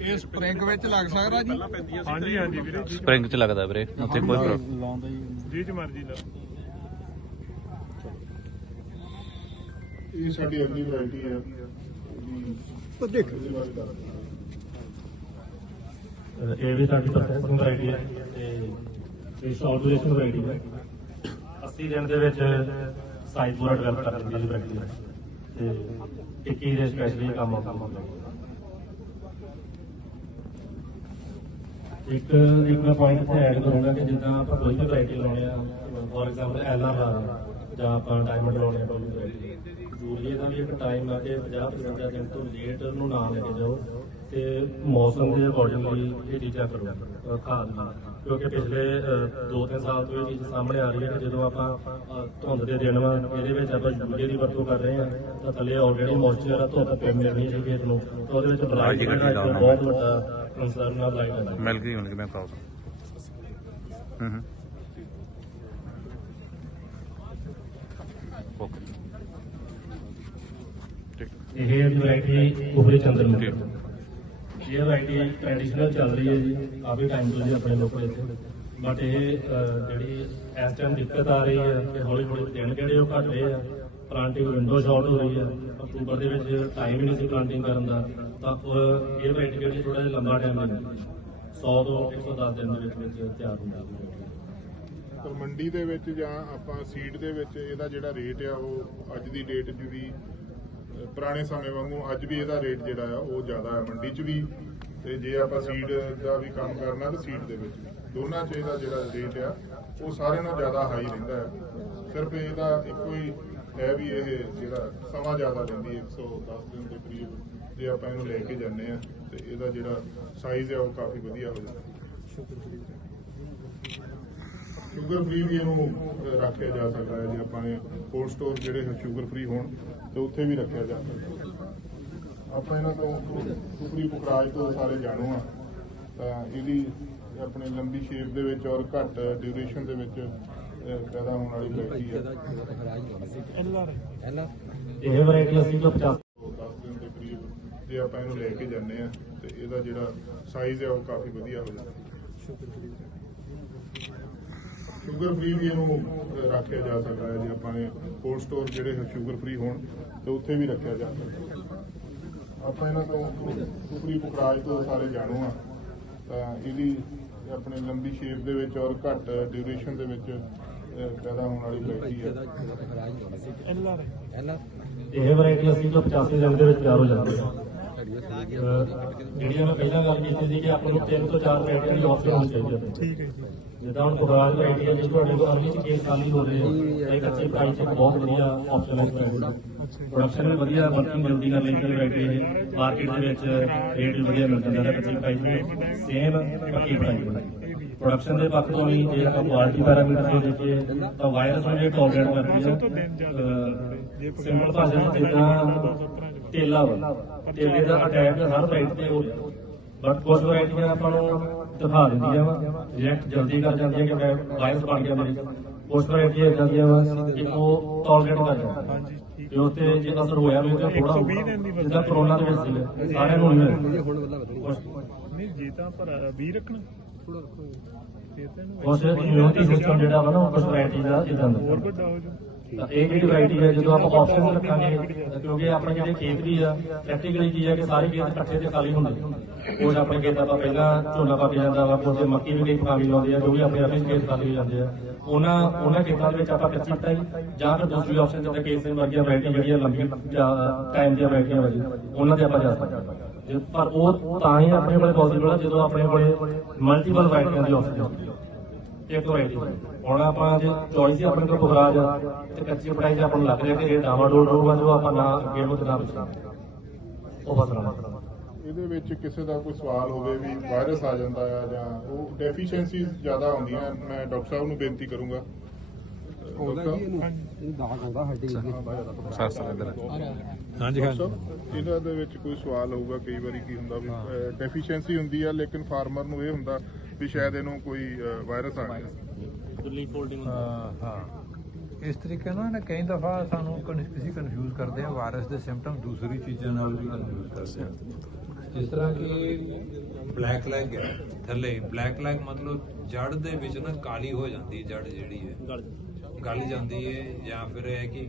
ਇਹ ਸਪ੍ਰਿੰਗ ਵਿੱਚ ਲੱਗ ਸਕਦਾ ਜੀ? ਹਾਂਜੀ ਹਾਂਜੀ ਵੀਰੇ। ਜੀ ਸਪ੍ਰਿੰਗ ਚ ਲੱਗਦਾ ਵੀਰੇ ਉੱਥੇ ਕੋਈ ਪ੍ਰੋਬਲਮ ਜੀ ਚ ਮਰਜ਼ੀ ਲਾ ਇਹ ਸਾਡੀ ਅਗਲੀ ਵੈਰਾਈਟੀ ਹੈ। ਤਾਂ ਦੇਖ। ਇਹ ਵੀ ਸਾਡੀ ਪ੍ਰੋਸੈਸਿੰਗ ਵੈਰਾਈਟੀ ਹੈ ਤੇ ਇਹ ਸ਼ਾਰਟ ਡਿਊਰੇਸ਼ਨ ਵੈਰਾਈਟੀ ਹੈ। 80 ਦਿਨ ਦੇ ਵਿੱਚ ਸਾਈਜ਼ ਪੂਰਾ ਡਿਵੈਲਪ ਕਰ ਦਿੰਦੀ ਹੈ ਵੈਰਾਈਟੀ ਤੇ 21 ਦੇ ਸਪੈਸ਼ਲੀ ਕੰਮ ਆਉਂਦਾ। ਇੱਕ ਇੱਕ ਮੈਂ ਪੁਆਇੰਟ ਇੱਥੇ ਐਡ ਕਰੂੰਗਾ ਕਿ ਜਿੱਦਾਂ ਆਪਾਂ ਕੋਈ ਵੀ ਵੈਰਾਈਟੀ ਲਾਉਣੇ ਆ ਫੋਰ ਐਗਜ਼ਾਮਪਲ ਐਲਆਰ ਲਾਉਣਾ ਜਾਂ ਆਪਾਂ ਡਾਇਮੰਡ ਲਾਉਣੇ ਆ ਕੋਈ ਵੈਰਾਈਟੀ ਯੂਰੀਏ ਦਾ ਵੀ ਇੱਕ ਟਾਈਮ ਆ ਕੇ 50% ਜਾਂ ਦਿਨ ਤੋਂ ਲੇਟ ਨੂੰ ਨਾ ਲੈ ਕੇ ਜਾਓ ਤੇ ਮੌਸਮ ਦੇ ਅਕੋਰਡਿੰਗਲੀ ਇਹ ਚੀਜ਼ਾਂ ਕਰੋ ਖਾਦ ਨਾਲ। ਕਿਉਂਕਿ ਪਿਛਲੇ 2-3 ਸਾਲ ਤੋਂ ਇਹ ਚੀਜ਼ ਸਾਹਮਣੇ ਆ ਰਹੀ ਹੈ ਕਿ ਜਦੋਂ ਆਪਾਂ ਧੁੰਦ ਦੇ ਦਿਨ ਵਾ ਇਹਦੇ ਵਿੱਚ ਆਪਾਂ ਯੂਰੀਏ ਦੀ ਵਰਤੋਂ ਕਰ ਰਹੇ ਹਾਂ ਤਾਂ ਥੱਲੇ ਆਲਰੇਡੀ ਮੋਇਸਚਰ ਆ ਧੁੰਦ ਪੈ ਮਿਲਣੀ ਹੈ ਖੇਤ ਨੂੰ ਤਾਂ ਉਹਦੇ ਵਿੱਚ ਲਾਉਣਾ। ਬਹੁਤ ਵੱਡਾ ਕੰਸਰਨ ਨਾਲ ਲਾਈਟ ਹੈ ਮਿਲ ਗਈ ਹੁਣ ਕਿ ਮੈਂ ਪਾਉ ਹੂੰ ਹੂੰ। ਇਹ ਵੈਰਾਈਟੀ ਉਪਰੇ ਚੰਦਰਮੁਖੀ ਇਹ ਵੈਰਾਈਟੀ ਟ੍ਰੈਡੀਸ਼ਨਲ ਚੱਲ ਰਹੀ ਹੈ ਜੀ, ਕਾਫੀ ਟਾਈਮ ਤੋਂ ਜੀ ਆਪਣੇ ਲੋਕਾਂ ਇੱਥੇ। ਬਟ ਇਹ ਜਿਹੜੀ ਇਸ ਟਾਈਮ ਦਿੱਕਤ ਆ ਰਹੀ ਹੈ ਕਿ ਹੌਲੀ ਹੌਲੀ ਦਿਨ ਜਿਹੜੇ ਉਹ ਘਟ ਰਹੇ ਆ। ਪਲਾਂਟਿੰਗ ਵਿੰਡੋ ਸ਼ਾਰਟ ਹੋ ਰਹੀ ਹੈ। ਅਕਤੂਬਰ ਦੇ ਵਿੱਚ ਟਾਈਮ ਹੀ ਨਹੀਂ ਸੀ ਪਲਾਂਟਿੰਗ ਕਰਨ ਦਾ। ਤਾਂ ਇਹ ਵੈਰਾਈਟੀ ਜਿਹੜੀ ਥੋੜਾ ਜਿਹਾ ਲੰਬਾ ਟਾਈਮ ਲੈਂਦੀ 100 ਤੋਂ 110 ਦਿਨ ਦੇ ਵਿੱਚ ਵਿੱਚ ਤਿਆਰ ਹੁੰਦੀ ਹੈ। ਪਰ ਮੰਡੀ ਦੇ ਵਿੱਚ ਜਾਂ ਆਪਾਂ ਸੀਡ ਦੇ ਵਿੱਚ ਇਹਦਾ ਜਿਹੜਾ ਰੇਟ ਆ ਉਹ ਅੱਜ ਦੀ ਡੇਟ 'ਚ ਵੀ ਪੁਰਾਣੇ ਸਮੇਂ ਵਾਂਗੂ ਅੱਜ ਵੀ ਇਹਦਾ ਰੇਟ ਜਿਹੜਾ ਆ ਉਹ ਜ਼ਿਆਦਾ ਹੈ ਮੰਡੀ 'ਚ ਵੀ। ਤੇ ਜੇ ਆਪਾਂ ਸੀਡ ਦਾ ਵੀ ਕੰਮ ਕਰਨਾ ਤਾਂ ਸੀਡ ਦੇ ਵਿੱਚ ਦੋਨਾਂ 'ਚ ਇਹਦਾ ਜਿਹੜਾ ਰੇਟ ਆ, ਉਹ ਸਾਰਿਆਂ ਨਾਲੋਂ ਜ਼ਿਆਦਾ ਹਾਈ ਰਹਿੰਦਾ ਹੈ ਸਿਰਫ ਇਹਦਾ ਇੱਕੋ ਹੀ ਹੈ ਵੀ ਇਹ ਜਿਹੜਾ ਸਮਾਂ ਜ਼ਿਆਦਾ ਲੈਂਦੀ ਹੈ 110 ਦਿਨ ਦੇ ਕਰੀਬ ਜੇ ਆਪਾਂ ਇਹਨੂੰ ਲੈ ਕੇ ਜਾਂਦੇ ਆ, ਤੇ ਇਹਦਾ ਜਿਹੜਾ ਸਾਈਜ਼ ਹੈ ਉਹ ਕਾਫੀ ਵਧੀਆ ਹੋ ਜਾਂਦਾ। ਸ਼ੂਗਰ ਫ੍ਰੀ ਵੀ ਇਹਨੂੰ ਰੱਖਿਆ ਜਾ ਸਕਦਾ ਹੈ ਜੇ ਆਪਾਂ ਨੇ ਕੋਲਡ ਸਟੋਰ ਜਿਹੜੇ ਸ਼ੂਗਰ ਫ੍ਰੀ ਹੋਣ ਤੇ ਉੱਥੇ ਵੀ ਰੱਖਿਆ ਜਾ ਸਕਦਾ। ਆਪਾਂ ਇਹਨਾਂ ਤੋਂ ਉਪਰੀ ਪੁਖਰਾਜ ਤੋਂ ਸਾਰੇ ਜਾਣੂ ਆ ਤਾਂ ਇਹਦੀ ਆਪਣੀ ਲੰਬੀ ਸ਼ੇਪ ਦੇ ਵਿੱਚ ਔਰ ਘੱਟ ਡਿਊਰੇਸ਼ਨ ਦੇ ਵਿੱਚ ਪੈਦਾ ਹੋਣ ਵਾਲੀ ਵੈਰਾਈਟੀ ਹੈ। ਇਹ ਵੈਰਾਈਟੀ ਅਸੀਂ ਤੋਂ 50 ਉਹ 10 ਦਿਨ ਦੇ ਕਰੀਬ ਜੇ ਆਪਾਂ ਇਹਨੂੰ ਲੈ ਕੇ ਜਾਂਦੇ ਆ ਤੇ ਇਹਦਾ ਜਿਹੜਾ ਸਾਈਜ਼ ਹੈ ਉਹ ਕਾਫੀ ਵਧੀਆ ਹੋ ਜਾਂਦਾ। ਸ਼ੂਗਰ ਫ੍ਰੀ ਵੀ ਇਹਨੂੰ ਰੱਖਿਆ ਜਾ ਸਕਦਾ ਹੈ ਜੇ ਆਪਾਂ ਨੇ ਕੋਲਡ ਸਟੋਰ ਜਿਹੜੇ ਸ਼ੂਗਰ ਫ੍ਰੀ ਹੋਣ ਤੇ ਉੱਥੇ ਵੀ ਰੱਖਿਆ ਜਾ ਸਕਦਾ ਹੈ। ਆਪਾਂ ਇਹਨਾਂ ਤੋਂ ਉਪਰੀ ਪੁਖਰਾਜ ਤੋਂ ਸਾਰੇ ਜਾਣੂ ਆ ਤਾਂ ਇਹਦੀ ਆਪਣੀ ਲੰਬੀ ਸ਼ੇਪ ਦੇ ਵਿੱਚ ਔਰ ਘੱਟ ਡਿਊਰੇਸ਼ਨ ਦੇ ਵਿੱਚ ਪੈਦਾ ਹੋਣ ਵਾਲੀ ਵੈਰਾਈਟੀ ਹੈ। ਇਹ ਵੈਰਾਈਟੀ ਅਸੀਂ ਤੋਂ 85 ਦਿਨ ਦੇ ਵਿੱਚ ਤਿਆਰ ਹੋ ਜਾਂਦੀ ਹੈ। ਜਿਹੜੀਆਂ ਮੈਂ ਪਹਿਲਾਂ ਗੱਲ ਕੀਤੀ ਸੀ ਕਿ ਆਪਾਂ ਨੂੰ ਤਿੰਨ ਤੋਂ ਚਾਰ ਵੈਰਾਈਟੀਆਂ ਦੀ ਆਪਸ਼ਨ ਹੋਣੀ ਚਾਹੀਦੀ ਹੈ ਠੀਕ ਹੈ ਜੀ। ਜਿੱਦਾਂ ਹੁਣ ਪੁਰਾਣੀ ਵੈਰਾਈਟੀ ਹੈ ਜਿਸ ਤੁਹਾਡੇ ਕੋਲ ਅਰਲੀ ਚ ਕੇਸ ਖਾਲੀ ਹੋ ਰਹੇ ਹੈ ਇਹ ਕੱਚੇ ਪ੍ਰਾਈਸ ਇੱਕ ਬਹੁਤ ਵਧੀਆ ਆਪਸ਼ਨ ਹੈ ਪ੍ਰੋਡਕਸ਼ਨ ਵੀ ਵਧੀਆ ਵਰਕਿੰਗ ਜਲਦੀ ਲਈ ਕੋਈ ਵੈਰਾਈਟੀ ਹੈ। ਮਾਰਕੀਟ ਦੇ ਵਿੱਚ ਰੇਟ ਵੀ ਵਧੀਆ ਮਿਲ ਜਾਂਦਾ ਹੈ ਕੱਚੇ ਪ੍ਰਾਈਸ ਤੇ ਸੇਮ ਪੱਕੀ ਪ੍ਰਾਈਸ ਪ੍ਰੋਡਕਸ਼ਨ ਦੇ ਪੱਖ ਤੋਂ ਵੀ ਜੇ ਆਪਾਂ ਕੁਆਲਿਟੀ ਪੈਰਾਮੀਟਰ ਦੇ ਦੇਖੀਏ ਤਾਂ ਵਾਇਰਸ ਨੂੰ ਜਿਹੜੇ ਟੋਲਰੇਟ ਕਰਦੀ ਹੈ ਸਿੰਪਲ ਭਾਸ਼ਾ ਵਿੱਚ ਜਿੱਦਾਂ ਤੇਲਾ ਵਾ। ਤੇਲੇ ਦਾ ਅਟੈਕ ਹਰ ਸਾਈਡ ਤੇ ਹੋ ਰਿਹਾ ਬਟ ਕੁਝ ਵੈਰਾਈਟੀਆਂ ਆਪਾਂ ਨੂੰ ਦਿਖਾ ਦਿੰਦੀਆਂ ਵਾ। ਰਿਐਕਟ ਜਲਦੀ ਕਰ ਜਾਂਦੀਆਂ ਕਿ ਮੈਂ ਵਾਇਰਸ ਬਣ ਗਿਆ ਮੇਰੇ। ਕੁਝ ਵੈਰਾਈਟੀਆਂ ਇਦਾਂ ਦੀਆਂ ਵਾ ਕਿ ਉਹ ਟੋਲਰੇਟ ਕਰ ਜਾਂਦੀਆਂ। ਤੇ ਉੱਤੇ ਜੇ ਅਸਰ ਹੋਇਆ ਵੀ ਤਾਂ ਥੋੜਾ ਜਿੱਦਾਂ ਕਰੋਨਾ ਦੇ ਵਿੱਚ ਸੀ ਸਾਰਿਆਂ ਨੂੰ ਨਹੀਂ ਹੋਇਆ ਨਹੀਂ ਜੇ ਤਾਂ ਪਰ 20 ਰੱਖਣਾ। ਤਾਂ ਇਹਨੂੰ ਉਸ ਇਮਿਊਨਿਟੀ ਸਿਸਟਮ ਜਿਹੜਾ ਵਾ ਨਾ ਉਹ ਕੁਝ ਵੈਰਾਈਟੀ ਦਾ ਇਦਾਂ ਦਾ। ਹੋਰ ਵੱਡਾ ਹੋ ਜਾ ਤਾਂ ਇਹ ਜਿਹੜੀ ਵੈਰਾਈਟੀ ਹੈ ਜਦੋਂ ਆਪਾਂ ਆਪਸ਼ਨਸ ਰੱਖਾਂਗੇ, ਕਿਉਂਕਿ ਆਪਣੇ ਜਿਹੜੇ ਖੇਤ ਵੀ ਆ ਪ੍ਰੈਕਟੀਕਲੀ ਕੀ ਹੈ ਕਿ ਸਾਰੇ ਖੇਤ ਇਕੱਠੇ ਤੇ ਖਾਲੀ ਹੁੰਦੇ ਉਹ ਆਪਣੇ ਖੇਤ ਆਪਾਂ ਪਹਿਲਾਂ ਝੋਨਾ ਪੱਕ ਜਾਂਦਾ ਵਾ ਫਿਰ ਮੱਕੀ ਵੀ ਕਈ ਪਕਾਵੀ ਲਾਉਂਦੇ ਆ, ਜੋ ਵੀ ਆਪਣੇ ਆਪਣੇ ਖੇਤ ਖਾਲੀ ਹੋ ਜਾਂਦੇ ਆ। ਉਹਨਾਂ ਉਹਨਾਂ ਖੇਤਾਂ ਦੇ ਵਿੱਚ ਆਪਾਂ ਕੱਚੀ ਪਟਾਈ, ਜਾਂ ਫਿਰ ਦੂਸਰੀ ਆਪਸ਼ਨ ਜਿੱਦਾਂ ਕੇਸਰ ਵਰਗੀਆਂ ਵੈਰਾਈਟੀ ਜਿਹੜੀਆਂ ਲੰਬੀ ਟਾਈਮ ਦੀਆਂ ਵੈਰਾਈਟੀਆਂ ਵਜੀ ਉਹਨਾਂ ਤੇ ਆਪਾਂ ਜਾ ਸਕਦੇ ਪਰ ਉਹ ਤਾਂ ਹੀ ਆਪਣੇ ਕੋਲ ਪੋਸੀਬਲ ਹੈ ਜਦੋਂ ਆਪਣੇ ਕੋਲ ਮਲਟੀਪਲ ਵੈਰਾਈਟੀਆਂ ਦੀ ਆਪਸ਼ਨ ਹੁੰਦੀ ਇੱਕ ਵੈਰਾਈਟੀ ਹੁਣ ਆਪਾਂ ਜੇ ਚੋਇਸ ਹੀ ਆਪਣੇ ਕੋਲ ਬੁਖਰਾਜ ਆ ਤੇ ਕੱਚੀ ਪੜਾਈ ਜੇ ਆਪਾਂ ਨੂੰ ਲੱਗ ਰਿਹਾ ਕਿ ਇਹ ਡਾਵਾਡੋਲ ਰਹੂਗਾ ਜੋ ਆਪਾਂ ਨਾ ਅੱਗੇ ਨੂੰ ਤੇ ਨਾ ਪਿੱਛੇ ਉਹ ਫਸਣਾ ਇਹਦੇ ਵਿੱਚ ਕਿਸੇ ਦਾ ਕੋਈ ਸਵਾਲ ਹੋਵੇ ਵੀ ਵਾਇਰਸ ਆ ਜਾਂਦਾ ਆ ਜਾਂ ਉਹ ਡੈਫੀਸ਼ੀਐਂਸੀਜ਼ ਜ਼ਿਆਦਾ ਹੁੰਦੀਆਂ ਮੈਂ ਡਾਕਟਰ ਸਾਹਿਬ ਨੂੰ ਬੇਨਤੀ ਕਰੂੰਗਾ। ਉਹਦਾ ਜੀ ਇਹਨੂੰ? ਦਾਗ ਆਉਂਦਾ ਹੱਡੀ ਸਰ ਸਰ ਇਧਰ ਹਾਂਜੀ। ਡਾਕਟਰ ਸਾਹਿਬ, ਇਹਨਾਂ ਦੇ ਵਿੱਚ ਕੋਈ ਸਵਾਲ ਹੋਊਗਾ ਕਈ ਵਾਰੀ ਕੀ ਹੁੰਦਾ ਵੀ ਡੈਫੀਸ਼ੀਐਂਸੀ ਹੁੰਦੀ ਆ ਲੇਕਿਨ ਫਾਰਮਰ ਨੂੰ ਇਹ ਹੁੰਦਾ ਵੀ ਸ਼ਾਇਦ ਇਹਨੂੰ ਕੋਈ ਵਾਇਰਸ ਆ ਗਿਆ। ਦਿੱਲੀ ਫੋਲਡਿੰਗ ਹਾਂ ਇਸ ਤਰੀਕੇ ਨਾਲ ਨਾ ਕਈ ਦਫਾ ਸਾਨੂੰ ਕਿਸੇ ਕਨਫਿਊਜ਼ ਕਰਦੇ ਆ ਵਾਇਰਸ ਦੇ ਸਿੰਪਟਮ ਦੂਸਰੀ ਚੀਜ਼ਾਂ ਨਾਲ ਵੀ ਕਨਫਿਊਜ਼ ਕਰਦੇ ਆ ਜਿਸ ਤਰ੍ਹਾਂ ਕਿ ਬਲੈਕ ਲੈਗ ਹੈ ਥੱਲੇ। ਬਲੈਕ ਲੈਗ ਮਤਲਬ ਜੜ ਦੇ ਵਿੱਚ ਨਾ ਕਾਲੀ ਹੋ ਜਾਂਦੀ ਹੈ ਜੜ ਜਿਹੜੀ ਹੈ। ਗਲ ਜਾਂਦੀ ਹੈ ਜਾਂ ਫਿਰ ਇਹ ਹੈ ਕਿ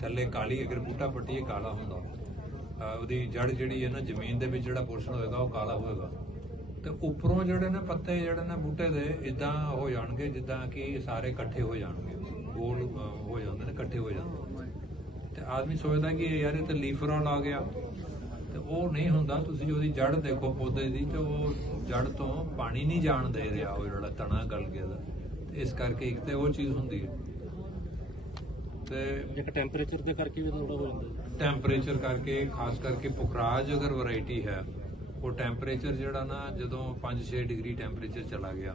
ਥੱਲੇ ਕਾਲੀ ਅਗਰ ਬੂਟਾ ਪੱਟੀਏ ਕਾਲਾ ਹੁੰਦਾ। ਉਹਦੀ ਜੜ ਜਿਹੜੀ ਹੈ ਨਾ, ਜ਼ਮੀਨ ਦੇ ਵਿੱਚ ਜਿਹੜਾ ਪੋਰਸ਼ਨ ਹੋਏਗਾ, ਉਹ ਕਾਲਾ ਹੋਏਗਾ। ਤੇ ਉੱਪਰੋਂ ਜਿਹੜੇ ਨੇ ਪੱਤੇ, ਜਿਹੜੇ ਨੇ ਬੂਟੇ ਦੇ ਇਦਾਂ ਹੋ ਜਾਣਗੇ, ਜਿੱਦਾਂ ਕਿ ਸਾਰੇ ਇਕੱਠੇ ਹੋ ਜਾਣਗੇ। ਗੋਲ ਹੋ ਜਾਂਦੇ ਨੇ, ਇਕੱਠੇ ਹੋ ਜਾਂਦੇ ਤੇ ਆਦਮੀ ਸੋਚਦਾ ਕਿ ਯਾਰ ਇਹ ਤਾਂ ਲੀਫਰੋਲ ਆ ਗਿਆ। ਤੇ ਉਹ ਨਹੀਂ ਹੁੰਦਾ, ਤੁਸੀਂ ਉਹਦੀ ਜੜ ਦੇਖੋ ਪੌਦੇ ਦੀ, ਤੇ ਉਹ ਜੜ ਤੋਂ ਪਾਣੀ ਨਹੀਂ ਜਾਣ ਦੇ ਰਿਹਾ, ਉਹ ਜਿਹੜਾ ਤਣਾ ਗਲ ਗਿਆ ਇਸ ਕਰਕੇ ਇੱਕ ਤੇ ਉਹ ਚੀਜ਼ ਹੁੰਦੀ ਹੈ। ਤੇ ਇੱਕ ਟੈਂਪਰੇਚਰ ਦੇ ਕਰਕੇ ਵੀ ਥੋੜਾ ਹੋ ਜਾਂਦਾ ਟੈਂਪਰੇਚਰ ਕਰਕੇ ਖਾਸ ਕਰਕੇ ਪੁਖਰਾਜ ਅਗਰ ਵੈਰਾਈਟੀ ਹੈ ਉਹ ਟੈਂਪਰੇਚਰ ਜਿਹੜਾ ਨਾ ਜਦੋਂ 5-6 ਡਿਗਰੀ ਟੈਂਪਰੇਚਰ ਚਲਾ ਗਿਆ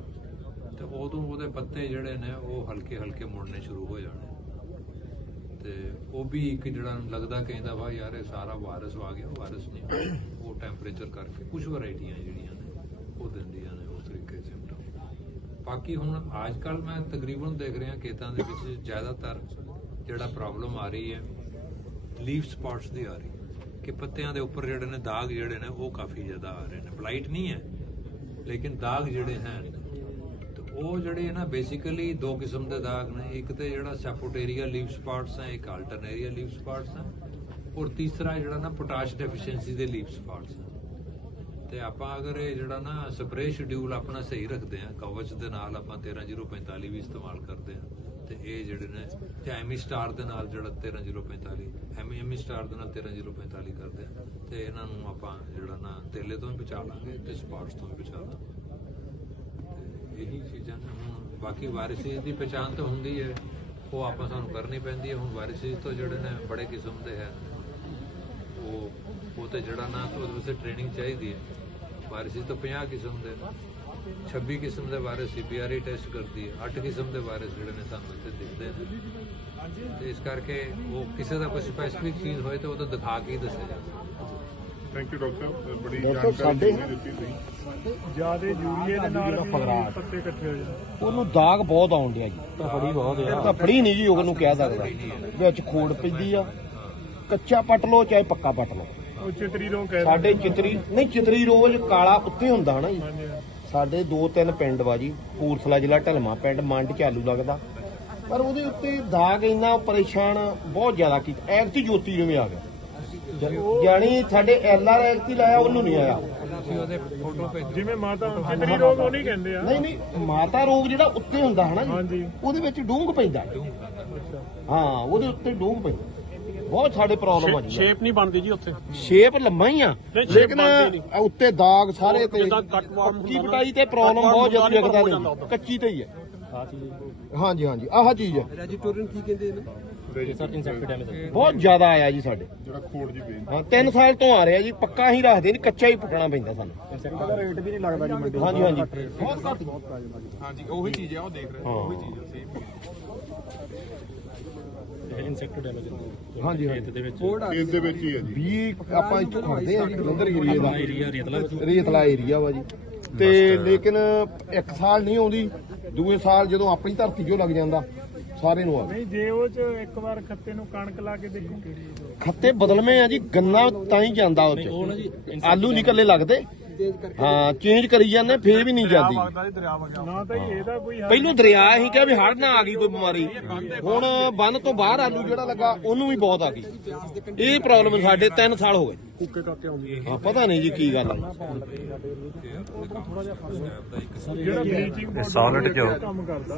ਤੇ ਉਦੋਂ ਉਹਦੇ ਪੱਤੇ ਜਿਹੜੇ ਨੇ ਉਹ ਹਲਕੇ ਹਲਕੇ ਮੁੜਨੇ ਸ਼ੁਰੂ ਹੋ ਜਾਣੇ। ਤੇ ਉਹ ਵੀ ਇੱਕ ਜਿਹੜਾ ਲੱਗਦਾ ਕਹਿੰਦਾ ਵਾ ਯਾਰ ਇਹ ਸਾਰਾ ਵਾਇਰਸ ਆ ਗਿਆ ਵਾਇਰਸ ਨਹੀਂ ਉਹ ਟੈਂਪਰੇਚਰ ਕਰਕੇ ਕੁਝ ਵੈਰਾਈਟੀਆਂ ਜਿਹੜੀਆਂ ਨੇ ਉਹ ਦਿੰਦੀਆਂ ਨੇ ਉਸ ਤਰੀਕੇ ਸਿੰਪਟਮ ਬਾਕੀ ਹੁਣ ਅੱਜ ਕੱਲ ਮੈਂ ਤਕਰੀਬਨ ਦੇਖ ਰਿਹਾ ਖੇਤਾਂ ਦੇ ਵਿੱਚ ਜ਼ਿਆਦਾਤਰ ਜਿਹੜਾ ਪ੍ਰੋਬਲਮ ਆ ਰਹੀ ਹੈ ਲੀਫ ਸਪੌਟਸ ਦੀ ਆ ਰਹੀ ਕਿ ਪੱਤਿਆਂ ਦੇ ਉੱਪਰ ਜਿਹੜੇ ਨੇ ਦਾਗ ਜਿਹੜੇ ਨੇ, ਉਹ ਕਾਫੀ ਜ਼ਿਆਦਾ ਆ ਰਹੇ ਨੇ। ਬਲਾਈਟ ਨਹੀਂ ਹੈ, ਲੇਕਿਨ ਦਾਗ ਜਿਹੜੇ ਹਨ ਤੇ ਉਹ ਜਿਹੜੇ ਨਾ ਬੇਸਿਕਲੀ ਦੋ ਕਿਸਮ ਦੇ ਦਾਗ ਨੇ। ਇੱਕ ਤੇ ਜਿਹੜਾ ਸੈਪੋਟੇਰੀਆ ਲੀਫ ਸਪਾਟਸ ਹੈ, ਇੱਕ ਆਲਟਰਨੇਰੀਆ ਲੀਫ ਸਪਾਟਸ ਹੈ, ਔਰ ਤੀਸਰਾ ਜਿਹੜਾ ਨਾ ਪੋਟਾਸ਼ ਡੈਫੀਸ਼ੀਐਂਸੀ ਦੇ ਲੀਫ ਸਪਾਟਸ ਹੈ। ਤੇ ਆਪਾਂ ਅਗਰ ਇਹ ਜਿਹੜਾ ਨਾ ਸਪਰੇਅ ਸ਼ਡਿਊਲ ਆਪਣਾ ਸਹੀ ਰੱਖਦੇ ਆ ਕਵਚ ਦੇ ਨਾਲ ਆਪਾਂ 13045 ਵੀ ਇਸਤੇਮਾਲ ਕਰਦੇ ਆ ਤੇ ਇਹ ਜਿਹੜੇ ਨੇ ਜਾਂ ਐਮੀ ਸਟਾਰ ਦੇ ਨਾਲ ਜਿਹੜਾ 13045 ਐਮੀ ਐਮੀ ਸਟਾਰ ਦੇ ਨਾਲ 13045 ਕਰਦੇ ਆ। ਤੇ ਇਹਨਾਂ ਨੂੰ ਆਪਾਂ ਜਿਹੜਾ ਨਾ ਤੇਲੇ ਤੋਂ ਵੀ ਬਚਾ ਲਾਂਗੇ ਤੇ ਸਪਾਟਸ ਤੋਂ ਵੀ ਬਚਾ ਲਾਂਗੇ। ਇਹੀ ਚੀਜ਼ਾਂ ਨੇ ਹੁਣ, ਬਾਕੀ ਵਾਇਰਸਿਸ ਦੀ ਪਛਾਣ ਤਾਂ ਹੁੰਦੀ ਹੈ। ਉਹ ਆਪਾਂ ਸਾਨੂੰ ਕਰਨੀ ਪੈਂਦੀ ਹੈ। ਹੁਣ ਵਾਇਰਸਿਸ ਤੋਂ ਜਿਹੜੇ ਨੇ ਬੜੇ ਕਿਸਮ ਦੇ ਹੈ। ਉਹ ਉਹ ਤੇ ਜਿਹੜਾ ਨਾ ਉਹਦੇ ਵਾਸਤੇ ਟ੍ਰੇਨਿੰਗ ਚਾਹੀਦੀ ਹੈ। ਵਾਇਰਸਿਸ ਤੋਂ 50 ਕਿਸਮ ਦੇ 26 ਕਿਸਮ ਦੇ ਵਾਇਰਸ ਸੀਪੀਆਰਈ ਟੈਸਟ ਕਰਦੀ ਹੈ। 8 ਕਿਸਮ ਦੇ ਵਾਇਰਸ ਜਿਹੜੇ ਨੇ ਸਾਨੂੰ ਇੱਥੇ ਦਿਖਦੇ ਨੇ। ਤੇ ਇਸ ਕਰਕੇ ਉਹ ਕਿਸੇ ਦਾ ਕੋਈ ਸਪੈਸੀਫਿਕ ਚੀਜ਼ ਹੋਏ ਤਾਂ ਉਹ ਤਾਂ ਦਿਖਾ ਕੇ ਹੀ ਦੱਸਿਆ ਜਾ ਸਕਦਾ। ਥੈਂਕ ਯੂ ਡਾਕਟਰ ਬੜੀ ਜਾਣਕਾਰੀ ਦਿੱਤੀ ਤੁਸੀਂ। ਜਿਆਦੇ ਯੂਰੀਏ ਦੇ ਨਾਲ ਪੱਤੇ ਇਕੱਠੇ ਹੋ ਜਾਂਦੇ ਉਹਨੂੰ ਦਾਗ ਬਹੁਤ ਆਉਣ ਡਿਆ ਜੀ। ਫੜੀ ਬਹੁਤ ਇਹ ਤਾਂ ਫੜੀ ਨਹੀਂ ਜੀ ਉਹਨੂੰ ਕਹਿ ਸਕਦਾ। ਵਿੱਚ ਖੋੜ ਪੈਂਦੀ ਆ। ਕੱਚਾ ਪੱਟ ਲਓ ਚਾਹੇ ਪੱਕਾ ਪੱਟ ਕਹਿ ਸਾਡੇ ਚਿਤਰੀ ਨਹੀਂ ਚਿਤਰੀ ਰੋਜ਼ ਕਾਲਾ ਉੱਤੇ ਹੁੰਦਾ ਨਾ ਜੀ। ਸਾਡੇ ਦੋ ਤਿੰਨ ਪਿੰਡ ਵਾ ਜੀ ਪੂਰਥਲਾ ਜ਼ਿਲ੍ਹਾ ਢਲਮਾ ਪਿੰਡ ਮੰਡ ਚਾਲੂ ਲੱਗਦਾ। ਪਰ ਉਹਦੇ ਉੱਤੇ ਦਾਗ ਇੰਨਾ ਪਰੇਸ਼ਾਨ ਬਹੁਤ ਜ਼ਿਆਦਾ ਕੀਤਾ। ਐਕਟੀ ਜੋਤੀ ਨੂੰ ਵੀ ਆ ਗਿਆ। ਜਾਨੀ ਸਾਡੇ ਐਲ ਆਰ ਐਕਟੀ ਲਾਇਆ ਉਹਨੂੰ ਨਹੀਂ ਆਇਆ। ਜਿਵੇਂ ਮਾਤਾ ਰੋਗ ਉਹ ਨਹੀਂ ਕਹਿੰਦੇ ਆ। ਨਹੀਂ ਨਹੀਂ ਮਾਤਾ ਰੋਗ ਜਿਹੜਾ ਉੱਤੇ ਹੁੰਦਾ ਹੈ ਨਾ ਹਾਂਜੀ। ਜੀ ਉਹਦੇ ਵਿੱਚ ਡੂੰਘ ਪੈਂਦਾ। ਹਾਂ ਉਹਦੇ ਉੱਤੇ ਡੂੰਘ ਪੈਂਦਾ। ਬਹੁਤ ਸਾਡੇ ਪ੍ਰੋਬਲਮ ਆ ਜੀ। ਸ਼ੇਪ ਨਹੀਂ ਬਣਦੀ ਜੀ ਉੱਥੇ। ਸ਼ੇਪ ਲੰਮਾ ਹੀ ਆ। ਨਹੀਂ, shape ਲੇਕਿਨ ਬਣਦੀ ਆ ਉੱਤੇ ਦਾਗ ਸਾਰੇ ਤੇ ਜਿੱਦਾਂ cut worm ਪੱਕੀ ਹੁੰਦਾ ਨਾ, ਪਟਾਈ ਤੇ ਪ੍ਰੋਬਲਮ worm ਬਹੁਤ ਹੁੰਦਾ ਜਲਦੀ ਨਹੀਂ, ਜਗਦਾ ਹੋ ਜਾਂਦਾ ਨਹੀਂ ਕੱਚੀ ਤੇ ਹੀ ਹੈ ਹਾਂਜੀ ਹਾਂਜੀ। ਆਹ ਚੀਜ਼ ਹੈ ਰੈਜੀਟੋਰਨ ਕੀ ਕਹਿੰਦੇ ਨੇ ਸਰ ਇਨਸੈਕਟ ਡੈਮੇਜ ਬਹੁਤ ਜ਼ਿਆਦਾ ਆਇਆ ਜੀ ਸਾਡੇ। ਜਿਹੜਾ ਖੋੜ ਜੀ ਪਈ ਹਾਂ 3 ਸਾਲ ਤੋਂ ਆ ਰਿਹਾ ਜੀ। ਪੱਕਾ ਹੀ ਰੱਖਦੇ ਨਹੀਂ ਕੱਚਾ ਹੀ ਪੁੱਟਣਾ ਪੈਂਦਾ ਸਾਨੂੰ। ਇਨਸੈਕਟ ਦਾ ਰੇਟ ਵੀ ਨਹੀਂ ਲੱਗਦਾ ਜੀ ਮੰਡੀ ਹਾਂਜੀ ਹਾਂਜੀ। ਬਹੁਤ ਘੱਟ ਹਾਂਜੀ ਉਹੀ ਚੀਜ਼ ਹੈ ਉਹ ਦੇਖ ਰਹੇ ਹਾਂ। ਉਹੀ ਚੀਜ਼ ਹੈ ਸੇਮ ਇਨਸੈਕਟ ਡੈਮੇਜ ਹਾਂਜੀ, ਖੇਤ ਦੇ ਵਿੱਚ। ਇਸ ਦੇ ਵਿੱਚ ਹੀ ਹੈ ਜੀ। ਵੀ ਆਪਾਂ ਇੱਥੋਂ ਖਾਂਦੇ ਆ ਜੀ ਜਲੰਧਰ ਏਰੀਏ ਦਾ। ਏਰੀਆ ਰੇਤਲਾ ਵਿੱਚ ਰੇਤਲਾ ਏਰੀਆ ਵਾ ਜੀ। ਤੇ ਲੇਕਿਨ ਇੱਕ ਸਾਲ ਨਹੀਂ ਆਉਂਦੀ ਦੂਏ ਸਾਲ ਜਦੋਂ ਆਪਣੀ ਧਰਤੀ 'ਚੋਂ ਲੱਗ ਜਾਂਦਾ ਸਾਰੇ ਨੂੰ ਆ ਨਹੀਂ ਜੇ ਉਹ ਚ ਇੱਕ ਵਾਰ ਖੱਤੇ ਨੂੰ ਕਣਕ ਲਾ ਕੇ ਦੇਖੋ। ਖੱਤੇ ਬਦਲਵੇਂ ਆ ਜੀ ਗੰਨਾ ਤਾਂ ਹੀ ਜਾਂਦਾ ਉਹ ਚ। ਆਲੂ ਨਹੀਂ ਇਕੱਲੇ ਲੱਗਦੇ। ਹਾਂ ਚੇਂਜ ਕਰੀ ਜਾਂਦੇ ਫੇਰ ਵੀ ਨਹੀਂ ਜਾਂਦੀ। ਨਾ ਤਾਂ ਹੀ ਇਹਦਾ ਕੋਈ ਹੱਲ ਪਹਿਲੋਂ ਦਰਿਆ ਹੀ ਕਿਹਾ ਵੀ ਹੜ ਨਾ ਆ ਗਈ ਕੋਈ ਬਿਮਾਰੀ। ਹੁਣ ਬੰਨ ਤੋਂ ਬਾਹਰ ਆਲੂ ਜਿਹੜਾ ਲੱਗਾ ਉਹਨੂੰ ਵੀ ਬਹੁਤ ਆ ਗਈ। ਇਹ ਪ੍ਰੋਬਲਮ ਸਾਡੇ 3 ਸਾਲ ਹੋ ਗਏ। ਕੁੱਕੇ ਕਾਕੇ ਆਉਂਦੀ ਹਾਂ ਪਤਾ ਨਹੀਂ ਜੀ ਕੀ ਗੱਲ ਆ। ਜਿਹੜਾ ਬਲੀਚਿੰਗ solid ਜੋ- ਕੰਮ ਕਰਦਾ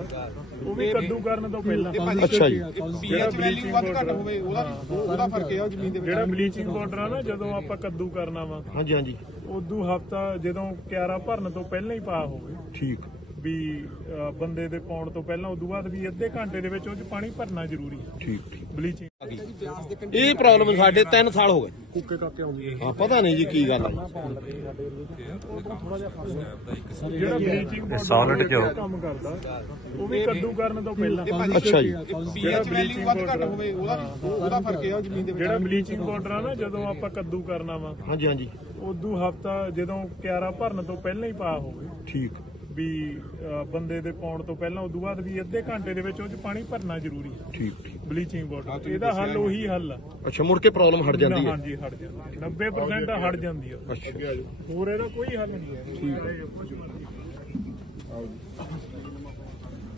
ਉਹ ਵੀ ਕੱਦੂ ਕਰਨ ਤੋਂ ਪਹਿਲਾਂ। ਅੱਛਾ ਜੀ। ਜਿਹੜਾ ਬਲੀਚਿੰਗ ਪਾਊਡਰ ਹੋਵੇ ਉਹਦਾ ਉਹਦਾ ਫ਼ਰਕ ਹੈ ਜ਼ਮੀਨ ਦੇ ਜਿਹੜਾ ਬਲੀਚਿੰਗ ਪਾਊਡਰ ਆ ਨਾ ਜਦੋਂ ਆਪਾਂ ਕੱਦੂ ਕਰਨਾ ਵਾ ਹਾਂਜੀ ਹਾਂਜੀ। ਉਦੋਂ ਤਾਂ ਜਦੋਂ ਕਿਆਰਾ ਭਰਨ ਤੋਂ ਪਹਿਲਾਂ ਹੀ ਪਾ ਹੋਵੇ। ਠੀਕ। ਵੀ ਬੰਦੇ ਦੇ ਪਾਉਣ ਤੋਂ ਪਹਿਲਾਂ ਉਦੋਂ ਬਾਅਦ ਵੀ ਅੱਧੇ ਘੰਟੇ ਦੇ ਵਿੱਚ ਉਹ ਚ ਪਾਣੀ ਭਰਨਾ ਜ਼ਰੂਰੀ ਹੈ। ਠੀਕ ਠੀਕ। ਬਲੀਚਿੰਗ। ਇਹ ਪ੍ਰੋਬਲਮ ਸਾਡੇ 3 ਸਾਲ ਹੋ ਗਏ। ਕੁੱਕੇ ਕਾਕੇ ਆਉਂਦੀ ਹਾਂ ਪਤਾ ਨਹੀਂ ਜੀ ਕੀ ਗੱਲ ਆ। ਜਿਹੜਾ ਬਲੀਚਿੰਗ solid ਜੋ- ਕੰਮ ਕਰਦਾ ਉਹ ਵੀ ਕੱਦੂ ਕਰਨ ਤੋਂ ਪਹਿਲਾਂ। ਅੱਛਾ ਜੀ। ਜਿਹੜਾ ਬਲੀਚਿੰਗ ਪਾਊਡਰ ਹੋਵੇ ਉਹਦਾ ਉਹਦਾ ਫ਼ਰਕ ਹੈ ਜ਼ਮੀਨ ਦੇ ਜਿਹੜਾ ਬਲੀਚਿੰਗ ਪਾਊਡਰ ਆ ਨਾ ਜਦੋਂ ਆਪਾਂ ਕੱਦੂ ਕਰਨਾ ਵਾ ਹਾਂਜੀ ਹਾਂਜੀ। ਉਦੋਂ ਹਫਤਾ ਜਦੋਂ ਕਿਆਰਾ ਭਰਨ ਤੋਂ ਪਹਿਲਾਂ ਹੀ ਪਾ ਹੋਵੇ। ਠੀਕ। ਵੀ ਬੰਦੇ ਦੇ ਪਾਉਣ ਤੋਂ ਪਹਿਲਾਂ ਉਦੋਂ ਬਾਅਦ ਵੀ ਅੱਧੇ ਘੰਟੇ ਦੇ ਵਿੱਚ ਉਹ ਚ ਪਾਣੀ ਭਰਨਾ ਜ਼ਰੂਰੀ ਹੈ। ਠੀਕ ਠੀਕ। ਬਲੀਚਿੰਗ ਪਾਊਡਰ ਇਹਦਾ ਹੱਲ ਉਹੀ ਹੱਲ ਆ। ਅੱਛਾ ਮੁੜ ਕੇ ਪ੍ਰੋਬਲਮ ਹਟ ਜਾਂਦੀ ਹੈ। ਹਾਂਜੀ ਹਟ ਜਾਂਦੀ ਹੈ। 90% ਹਟ ਜਾਂਦੀ ਆ। ਅੱਛਾ। ਹੋਰ ਇਹਦਾ ਕੋਈ ਹੱਲ ਨਹੀਂ ਹੈ।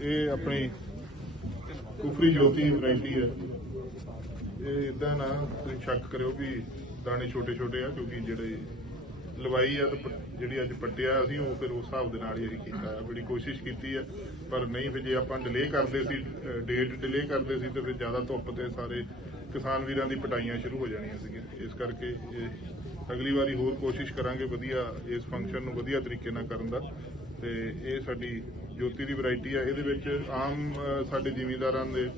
ਇਹ ਆਪਣੀ ਕੁਫਰੀ ਜੋਤੀ ਵੈਰਾਈਟੀ ਹੈ। ਇਹ ਇਦਾਂ ਨਾ ਤੁਸੀਂ ਸ਼ੱਕ ਕਰਿਓ ਵੀ ਦਾਣੇ ਛੋਟੇ ਛੋਟੇ ਆ ਕਿਉਂਕਿ ਜਿਹੜੇ ਲਵਾਈ ਆ ਤੇ ਪ- ਜਿਹੜੀ ਅੱਜ ਪੱਟਿਆ ਅਸੀਂ ਉਹ ਫਿਰ ਉਸ ਹਿਸਾਬ ਦੇ ਨਾਲ ਹੀ ਅਸੀਂ ਕੀਤਾ ਆ। ਬੜੀ ਕੋਸ਼ਿਸ਼ ਕੀਤੀ ਆ, ਪਰ ਨਹੀਂ ਫਿਰ ਜੇ ਆਪਾਂ ਡਿਲੇ ਕਰਦੇ ਸੀ ਡੇਟ ਡਿਲੇ ਕਰਦੇ ਸੀ, ਤੇ ਫਿਰ ਜ਼ਿਆਦਾ ਧੁੱਪ ਤੇ ਸਾਰੇ ਕਿਸਾਨ ਵੀਰਾਂ ਦੀ ਪਟਾਈਆਂ ਸ਼ੁਰੂ ਹੋ ਜਾਣੀਆਂ ਸੀਗੀਆਂ। ਇਸ ਕਰਕੇ ਇਹ ਅਗਲੀ ਵਾਰੀ ਹੋਰ ਕੋਸ਼ਿਸ਼ ਕਰਾਂਗੇ ਵਧੀਆ ਇਸ ਫੰਕਸ਼ਨ ਨੂੰ ਵਧੀਆ ਤਰੀਕੇ ਨਾਲ ਕਰਨ ਦਾ। ਤੇ ਇਹ ਸਾਡੀ ਜੋਤੀ ਦੀ ਵੈਰਾਈਟੀ ਆ। ਇਹਦੇ ਵਿੱਚ ਆਮ ਸਾਡੇ ਜ਼ਿਮੀਂਦਾਰਾਂ ਦੇ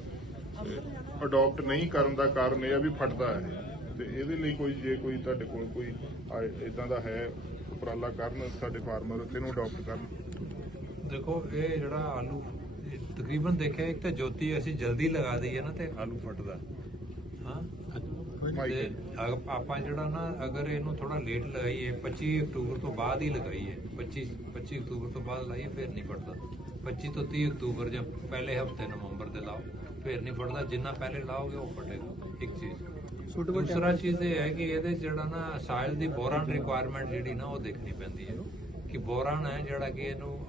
ਅਡਾਪਟ ਨਹੀਂ ਕਰਨ ਦਾ ਕਾਰਨ ਇਹ ਆ ਵੀ ਫਟਦਾ ਹੈ ਤੇ ਇਹਦੇ ਲਈ ਕੋਈ ਜੇ ਕੋਈ ਤੁਹਾਡੇ ਕੋਲ ਕੋਈ ਇਦਾਂ ਦਾ ਹੈ ਉਪਰਾਲਾ ਕਰਨ ਸਾਡੇ ਫਾਰਮਰ ਇਹਨੂੰ ਅਡਾਪਟ ਕਰਨ? ਦੇਖੋ ਇਹ ਜਿਹੜਾ ਆਲੂ ਤਕਰੀਬਨ ਦੇਖਿਆ ਇੱਕ ਤਾਂ ਜੋਤੀ ਅਸੀਂ ਜਲਦੀ ਲਗਾ ਦਈਏ ਨਾ ਤੇ। ਆਲੂ ਫਟਦਾ। ਹਾਂ? ਤੇ ਆਪਾਂ ਜਿਹੜਾ ਨਾ ਅਗਰ ਇਹਨੂੰ ਥੋੜਾ ਲੇਟ ਲਗਾਈਏ 25 ਅਕਤੂਬਰ ਤੋਂ ਬਾਅਦ ਹੀ ਲਗਾਈਏ। 25 25 ਅਕਤੂਬਰ ਤੋਂ ਬਾਅਦ ਲਾਈਏ ਫਿਰ ਨਹੀਂ ਫਟਦਾ। 25 ਤੋਂ 30 ਅਕਤੂਬਰ ਜਾਂ ਪਹਿਲੇ ਹਫ਼ਤੇ ਨਵੰਬਰ ਦੇ ਲਾਓ। ਫਿਰ ਨਹੀਂ ਫਟਦਾ ਜਿੰਨਾ ਪਹਿਲੇ ਲਾਓਗੇ ਉਹ ਫਟੇਗਾ ਇੱਕ ਚੀਜ਼। ਦੂਸਰਾ ਚੀਜ਼ ਇਹ ਹੈ ਕਿ ਇਹਦੇ ਜਿਹੜਾ ਨਾ ਸਾਇਲ ਦੀ ਬੋਰਾਨ ਰਿਕੁਆਇਰਮੈਂਟ ਜਿਹੜੀ ਨਾ ਉਹ ਦੇਖਣੀ ਪੈਂਦੀ ਹੈ। ਕਿ ਬੋਰਾਨ ਹੈ ਜਿਹੜਾ ਕਿ ਇਹਨੂੰ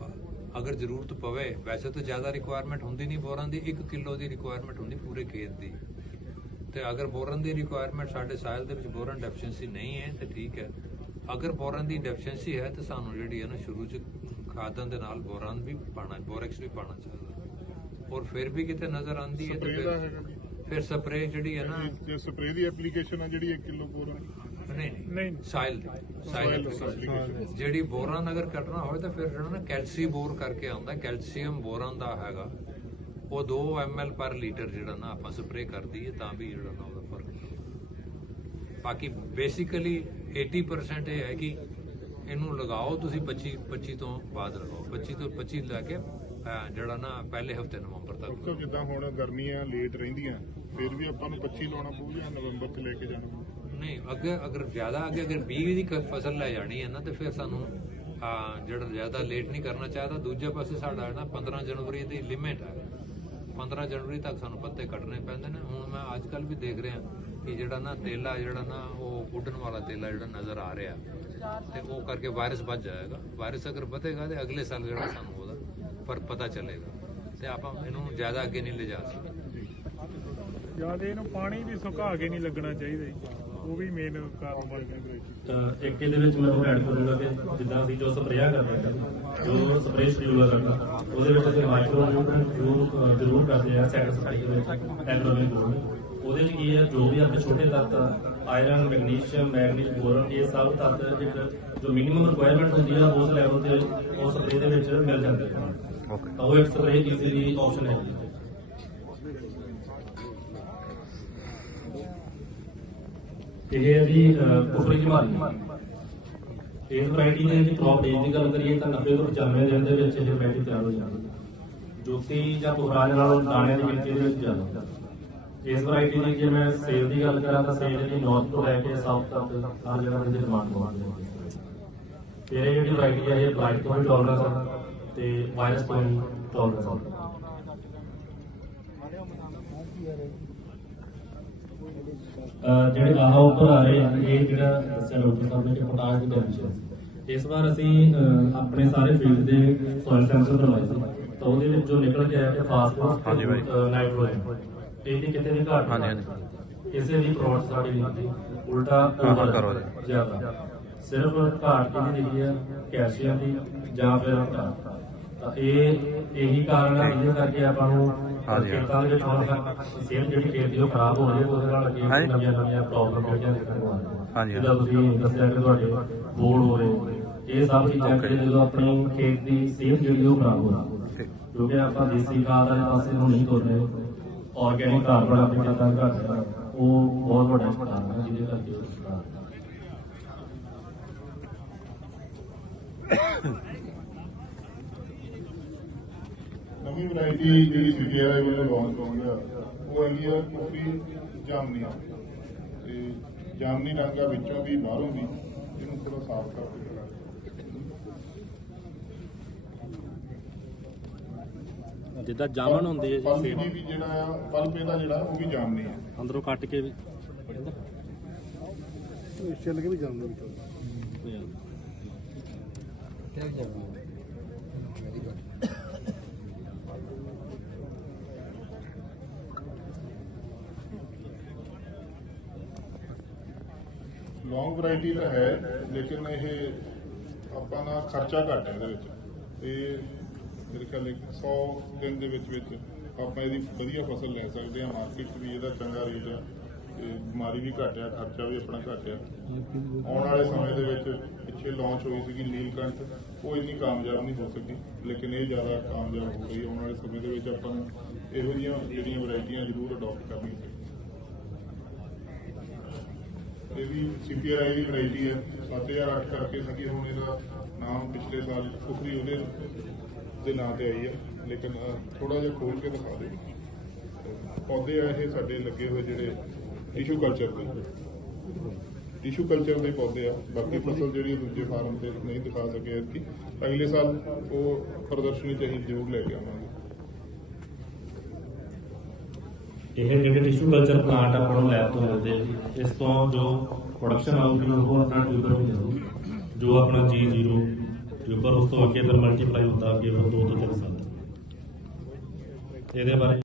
ਅਗਰ ਜ਼ਰੂਰਤ ਪਵੇ ਵੈਸੇ ਤਾਂ ਜ਼ਿਆਦਾ ਰਿਕੁਆਇਰਮੈਂਟ ਹੁੰਦੀ ਨਹੀਂ ਬੋਰਾਨ ਦੀ 1 ਕਿਲੋ ਦੀ ਰਿਕੁਆਇਰਮੈਂਟ ਹੁੰਦੀ ਪੂਰੇ ਖੇਤ ਦੀ। ਤੇ ਅਗਰ ਬੋਰਨ ਦੀ ਰਿਕੁਆਇਰਮੈਂਟ ਸਾਡੇ ਸਾਇਲ ਦੇ ਵਿੱਚ ਬੋਰਨ ਡੈਫੀਸ਼ੀਐਂਸੀ ਨਹੀਂ ਹੈ ਤੇ ਠੀਕ ਹੈ। ਅਗਰ ਬੋਰਨ ਦੀ ਡੈਫੀਸ਼ੀਐਂਸੀ ਹੈ ਤਾਂ ਸਾਨੂੰ ਜਿਹੜੀ ਹੈ ਨਾ ਸ਼ੁਰੂ ਚ ਖਾਦਾਂ ਦੇ ਨਾਲ ਬੋਰਨ ਵੀ ਪਾਣਾ ਬੋਰੈਕਸ ਵੀ ਪਾਣਾ ਚਾਹੀਦਾ। ਔਰ ਫਿਰ ਵੀ ਕਿਤੇ ਨਜ਼ਰ ਆਂਦੀ ਹੈ ਤਾਂ ਫਿਰ ਸਪਰੇ ਜਿਹੜੀ ਹੈ ਨਾ ਜੇ ਸਪਰੇ ਦੀ ਐਪਲੀਕੇਸ਼ਨ ਆ ਜਿਹੜੀ 1 ਕਿਲੋ ਬੋਰਨ ਨਹੀਂ ਨਹੀਂ ਨਹੀਂ। Soil soil. ਜਿਹੜੀ ਬੋਰਨ ਅਗਰ ਕੱਢਣਾ ਹੋਵੇ ਤਾਂ ਫਿਰ ਜਿਹੜਾ ਨਾ ਕੈਲਸੀ ਬੋਰ ਕਰਕੇ ਆਉਂਦਾ ਕੈਲਸ਼ੀਅਮ ਬੋਰਨ ਦਾ ਹੈਗਾ। ਉਹ 2 ml ਪਰ ਲੀਟਰ ਜਿਹੜਾ ਨਾ ਆਪਾਂ ਸਪਰੇ ਕਰ ਦਈਏ ਤਾਂ ਵੀ ਜਿਹੜਾ ਨਾ ਉਹਦਾ ਫ਼ਰਕ। ਬਾਕੀ ਬੇਸਿਕਲੀ 80% ਇਹ ਹੈ ਕਿ ਇਹਨੂੰ ਲਗਾਓ ਤੁਸੀਂ 25 25 ਤੋਂ ਬਾਅਦ ਲਗਾਓ। 25 ਤੋਂ 25 ਲੈ ਕੇ ਜਿਹੜਾ ਨਾ ਪਹਿਲੇ ਹਫ਼ਤੇ ਨਵੰਬਰ ਤੱਕ ਡਾਕਟਰ ਜਿੱਦਾਂ ਹੁਣ ਗਰਮੀਆਂ ਲੇਟ ਰਹਿੰਦੀਆਂ ਫਿਰ ਵੀ ਆਪਾਂ ਨੂੰ 25 ਲਾਉਣਾ ਪਊ ਜਾਂ ਨਵੰਬਰ ਚ ਲੈ ਕੇ ਜਾਣਾ ਨਹੀਂ ਅੱਗੇ ਅਗਰ ਜ਼ਿਆਦਾ ਅੱਗੇ ਅਗਰ 20 ਦੀ ਫਸਲ ਲੈ ਜਾਣੀ ਹੈ ਨਾ ਤੇ ਫਿਰ ਸਾਨੂੰ ਆ ਜਿਹੜਾ ਜ਼ਿਆਦਾ ਲੇਟ ਨਹੀਂ ਕਰਨਾ ਚਾਹੀਦਾ ਦੂਜੇ ਪਾਸੇ ਸਾਡਾ ਨਾ 15 ਜਨਵਰੀ ਦੀ ਲਿਮਿਟ ਹੈ। 15 ਜਨਵਰੀ ਤੱਕ ਸਾਨੂੰ ਪੱਤੇ ਕੱਟਣੇ ਪੈਂਦੇ ਨੇ। ਹੁਣ ਮੈਂ ਅੱਜ ਕੱਲ ਵੀ ਦੇਖ ਰਿਹਾ ਕਿ ਜਿਹੜਾ ਨਾ ਤੇਲਾ ਜਿਹੜਾ ਨਾ ਉਹ ਉੱਡਣ ਵਾਲਾ ਤੇਲਾ ਜਿਹੜਾ ਨਜ਼ਰ ਆ ਰਿਹਾ ਤੇ ਉਹ ਕਰਕੇ ਵਾਇਰਸ ਵੱਧ ਜਾਏਗਾ। ਵਾਇਰਸ ਅਗਰ ਵਧੇਗਾ ਤੇ ਅਗਲੇ ਸਾਲ ਜਿਹੜਾ ਸਾਨੂੰ ਫ਼ਰਕ ਪਤਾ ਚੱਲੇਗਾ ਤੇ ਆਪਾਂ ਇਹਨੂੰ ਜ਼ਿਆਦਾ ਅੱਗੇ ਨਹੀਂ ਲਿਜਾ ਸਕਦੇ। ਜਦ ਇਹਨੂੰ ਪਾਣੀ ਵੀ ਸੁਕਾ ਕੇ ਨਹੀਂ ਲੱਗਣਾ ਚਾਹੀਦਾ ਜੀ। ਉਹ ਵੀ ਮੇਨ ਕਾਰਨ ਬਣ ਜਾਂਦਾ ਤਾਂ ਇੱਕ ਇਹਦੇ ਵਿੱਚ ਮੈਂ ਉਹ ਐਡ ਕਰੂੰਗਾ ਕਿ ਜਿੱਦਾਂ ਅਸੀਂ ਜੋ ਸਪਰੇਅ ਕਰਦੇ ਹਾਂ ਜੋ ਸਪਰੇਅ ਸ਼ਡਿਊਲਰ ਕਰਦਾ ਉਹਦੇ ਵਿੱਚ ਅਸੀਂ ਮਾਈਕਰੋ ਨਿਊਟ੍ਰੈਂਟ ਜ਼ਰੂਰ ਕਰਦੇ ਆ ਸੈਕੰਡ ਸਪਾਈ ਦੇ ਵਿੱਚ ਐਗਰੋਮਿਕ ਗਰੋਥ ਉਹਦੇ 'ਚ ਕੀ ਹੈ ਜੋ ਵੀ ਆਪਣੇ ਛੋਟੇ ਤੱਤ ਆਇਰਨ ਮੈਗਨੀਸ਼ੀਅਮ ਮੈਗਨੀਜ਼ ਬੋਰਨ ਇਹ ਸਭ ਤੱਤ ਇੱਕ ਜੋ ਮਿਨੀਮਮ ਰਿਕੁਆਇਰਮੈਂਟ ਹੁੰਦੀ ਆ ਉਸ ਲੈਵਲ ਤੇ ਉਸ ਸਪਰੇ ਦੇ ਵਿੱਚ ਮਿਲ ਜਾਂਦੇ ਹਨ। ਓਕੇ ਤਾਂ ਉਹ ਇੱਕ ਸਪਰੇ ਈਜ਼ੀਲੀ ਆਪਸ਼ਨ ਹੈ ਇਹ ਜੀ ਕੁਫਰੀ ਜਮਾਲੀ ਇਸ ਵੈਰਾਈਟੀ ਦੇ ਜੀ ਕ੍ਰੌਪ ਏਜ ਦੀ ਗੱਲ ਕਰੀਏ ਤਾਂ 90 ਤੋਂ 95 ਦਿਨ ਦੇ ਵਿੱਚ ਇਹ ਵੈਰਾਈਟੀ ਤਿਆਰ ਹੋ ਜਾਂਦੀ ਜੋਤੀ ਜਾਂ ਪੁਖਰਾਜ ਨਾਲੋਂ ਦਾਣਿਆਂ ਦੀ ਗਿਣਤੀ ਦੇ ਵਿੱਚ ਜ਼ਿਆਦਾ ਇਸ ਵੈਰਾਈਟੀ ਦੀ ਜੇ ਮੈਂ ਸੇਲ ਦੀ ਗੱਲ ਕਰਾਂ ਤਾਂ ਸੇਲ ਦੀ ਨਾਰਥ ਤੋਂ ਲੈ ਕੇ ਸਾਊਥ ਤੱਕ ਹਰ ਜਗ੍ਹਾ ਤੇ ਡਿਮਾਂਡ ਬਹੁਤ ਹੈ। ਇਹ ਜਿਹੜੀ ਵੈਰਾਈਟੀ ਹੈ, ਇਹ ਬਲਾਈਟ ਤੋਂ ਵੀ ਟੋਲਰੈਂਸ ਹੈ। ਤੇ ਵਾਇਰਸ ਤੋਂ ਵੀ ਟੋਲਰੈਂਸ ਹੈ ਅਹ ਜਿਹੜੇ ਆਹ ਉੱਪਰ ਆ ਰਹੇ ਇਹ ਜਿਹੜਾ ਦੱਸਿਆ ਡਾਕਟਰ ਸਾਹਿਬ ਨੇ ਕਿ ਪੋਟਾਸ਼ ਦੀ ਡੈਫੀਸ਼ੀਐਂਸੀ ਇਸ ਵਾਰ ਅਸੀਂ ਆਪਣੇ ਸਾਰੇ ਫੀਲਡ ਦੇ ਸੋਇਲ ਸੈਂਸਰ ਬਣਵਾਏ ਸੀ। ਤਾਂ ਉਹਦੇ ਵਿੱਚ ਜੋ ਨਿਕਲ ਕੇ ਆਇਆ ਕਿ ਫਾਸਫੋਰਸ ਹਾਂਜੀ ਬਾਈ। ਨਾਈਟ੍ਰੋਜਨ ਇਹਦੀ ਕਿਤੇ ਵੀ ਘਾਟ ਹਾਂਜੀ, ਹਾਂਜੀ। ਕਿਸੇ ਵੀ ਪ੍ਰੋਡਕਟ ਸਾਡੀ ਨਹੀਂ ਉਲਟਾ ਕਰੋ। ਜ਼ਿਆਦਾ। ਸਿਰਫ ਘਾਟ ਕਿਹਦੀ ਦਿਖੀ ਹੈ ਕੈਲਸ਼ੀਅਮ ਦੀ ਜਾਂ ਫਿਰ ਪੋਟਾਸ਼। ਤਾਂ ਇਹ ਇਹੀ ਕਾਰਨ ਹੈ ਜਿਹਦੇ ਕਰਕੇ ਆਪਾਂ ਨੂੰ ਹਾਂਜੀ। ਖੇਤਾਂ ਦੇ ਵਿੱਚ ਹੁਣ ਸਿਹਤ ਜਿਹੜੀ ਖੇਤ ਦੀ ਉਹ ਖਰਾਬ ਹੋ ਰਹੀ ਹੈ ਉਹਦੇ ਨਾਲ ਅੱਗੇ ਹਾਂਜੀ। ਨਵੀਆਂ ਨਵੀਆਂ ਪ੍ਰੋਬਲਮ ਜਿਹੜੀਆਂ ਦੇਖਣ ਨੂੰ ਆ ਰਹੀਆਂ ਹਾਂਜੀ, ਹਾਂ। ਜਿੱਦਾਂ ਤੁਸੀਂ ਦੱਸਿਆ ਕਿ ਤੁਹਾਡੇ ਬੋੜ ਹੋ ਰਹੇ ਇਹ ਸਭ ਚੀਜ਼ਾਂ ਕਿ ਜਦੋਂ ਆਪਣੀ ਖੇਤ ਦੀ ਸਿਹਤ ਜਿਹੜੀ ਉਹ ਖਰਾਬ ਹੋ ਰਹੀ ਹੈ ਠੀਕ ਕਿਉਂਕਿ ਆਪਾਂ ਦੇਸੀ ਖਾਦ ਵਾਲੇ ਪਾਸੇ ਨੂੰ ਨਹੀਂ ਤੁਰ ਰਹੇ ਆਰਗੈਨਿਕ ਕਾਰਬਨ ਆਪਣੇ ਖੇਤਾਂ ਰਿਹਾ ਉਹ ਬਹੁਤ ਵੱਡਾ ਕਾਰਨ ਹੈ ਜਿਹਦੇ ਕਰਕੇ ਉਹ ਖਰਾਬ ਹੈ। ਨਵੀਂ ਵੈਰਾਈਟੀ ਜਿਹੜੀ ਸੀਜੀਆਈ ਵੱਲੋਂ ਲਾਂਚ ਹੋਈ ਆ ਉਹ ਹੈਗੀ ਆ ਕੁਫਰੀ ਜਾਮਨੀਆ ਤੇ ਜਾਮਨੀ ਰੰਗਾ ਵਿੱਚੋਂ ਵੀ ਬਾਹਰੋਂ ਵੀ ਇਹਨੂੰ ਥੋੜਾ ਸਾਫ਼ ਕਰਕੇ ਜਿੱਦਾਂ ਜਾਮਨ ਹੁੰਦੀ ਹੈ ਜੀ ਦੀ ਵੀ ਜਿਹੜਾ ਆ ਪਲਪ ਇਹਦਾ ਜਿਹੜਾ ਉਹ ਵੀ ਜਾਮਨੀ ਆ। ਅੰਦਰੋਂ ਕੱਟ ਕੇ ਵੀ ਚੱਲ ਕੇ ਵੀ ਜਾਂਦੇ ਵਿੱਚ ਲੌਂਗ ਵੈਰਾਈਟੀ ਤਾਂ ਹੈ, ਲੇਕਿਨ ਇਹ ਆਪਾਂ ਦਾ ਖਰਚਾ ਘੱਟ ਹੈ ਇਹਦੇ ਵਿੱਚ। ਇਹ ਮੇਰੇ ਖਿਆਲ ਇੱਕ 100 ਦਿਨ ਦੇ ਵਿੱਚ ਵਿੱਚ ਆਪਾਂ ਇਹਦੀ ਵਧੀਆ ਫਸਲ ਲੈ ਸਕਦੇ ਹਾਂ। ਮਾਰਕੀਟ ਵੀ ਇਹਦਾ ਚੰਗਾ ਰੇਟ ਆ ਤੇ ਬਿਮਾਰੀ ਵੀ ਘੱਟ ਆ ਖਰਚਾ ਵੀ ਆਪਣਾ ਘੱਟ ਆ ਆਉਣ ਵਾਲੇ ਸਮੇਂ ਦੇ ਵਿੱਚ ਪਿੱਛੇ ਲਾਂਚ ਹੋਈ ਸੀਗੀ ਨੀਲਕੰਠ, ਉਹ ਇੰਨੀ ਕਾਮਯਾਬ ਨਹੀਂ ਹੋ ਸਕੀ, ਲੇਕਿਨ ਇਹ ਜ਼ਿਆਦਾ ਕਾਮਯਾਬ ਹੋ ਗਈ। ਆਉਣ ਵਾਲੇ ਸਮੇਂ ਦੇ ਵਿੱਚ ਆਪਾਂ ਨੂੰ ਇਹੋ ਜਿਹੀਆਂ ਜਿਹੜੀਆਂ ਵੈਰਾਈਟੀਆਂ ਜ਼ਰੂਰ ਅਡਾਪਟ ਕਰਨੀਆਂ ਚਾਹੀਦੀਆਂ। ਇਹ ਵੀ ਸੀਪੀਆਈ ਦੀ ਵੈਰਾਈਟੀ ਹੈ। 7008 ਕਰਕੇ ਸੀਗੀ, ਹੁਣ ਇਹਦਾ ਨਾਮ ਪਿਛਲੇ ਸਾਲ ਕੁਫਰੀ ਉਹਦੇ ਦੇ ਨਾਂ ਤੇ ਆਈ ਹੈ। ਲੇਕਿਨ ਥੋੜਾ ਜਿਹਾ ਖੋਲ ਕੇ ਦਿਖਾ ਦੇ ਪੌਦੇ ਆ ਇਹ ਸਾਡੇ ਲੱਗੇ ਹੋਏ ਜਿਹੜੇ ਟਿਸ਼ੂ ਕਲਚਰ ਦੇ। ਟਿਸ਼ੂ ਕਲਚਰ ਦੇ ਪੌਦੇ ਆ। ਬਾਕੀ ਫਸਲ ਜਿਹੜੀ ਦੂਜੇ ਫਾਰਮ ਤੇ ਨਹੀਂ ਦਿਖਾ ਸਕੇ ਐਤਕੀ ਅਗਲੇ ਸਾਲ ਉਹ ਪ੍ਰਦਰਸ਼ਨੀ ਤੇ ਅਸੀਂ ਜ਼ਰੂਰ ਲੈ ਕੇ ਆਵਾਂਗੇ। ਇਹ ਜਿਹੜੇ ਟਿਸ਼ੂ ਕਲਚਰ ਪਲਾਂਟ ਆਪਾਂ ਨੂੰ ਲੈਬ ਤੋਂ ਮਿਲਦੇ ਇਸ ਤੋਂ ਜੋ ਪ੍ਰੋਡਕਸ਼ਨ ਆਊਗੀ, ਉਹ ਆਪਣਾ ਟਿਊਬਰ ਹੋ ਜਾਂਦਾ ਜੋ ਆਪਣਾ G0 ਟਿਊਬਰ ਉਸ ਤੋਂ ਅੱਗੇ ਫਿਰ ਮਲਟੀਪਲਾਈ ਹੁੰਦਾ, ਅੱਗੇ ਫਿਰ 2 ਤੋਂ 3 ਸਾਲ। ਇਹਦੇ ਬਾਰੇ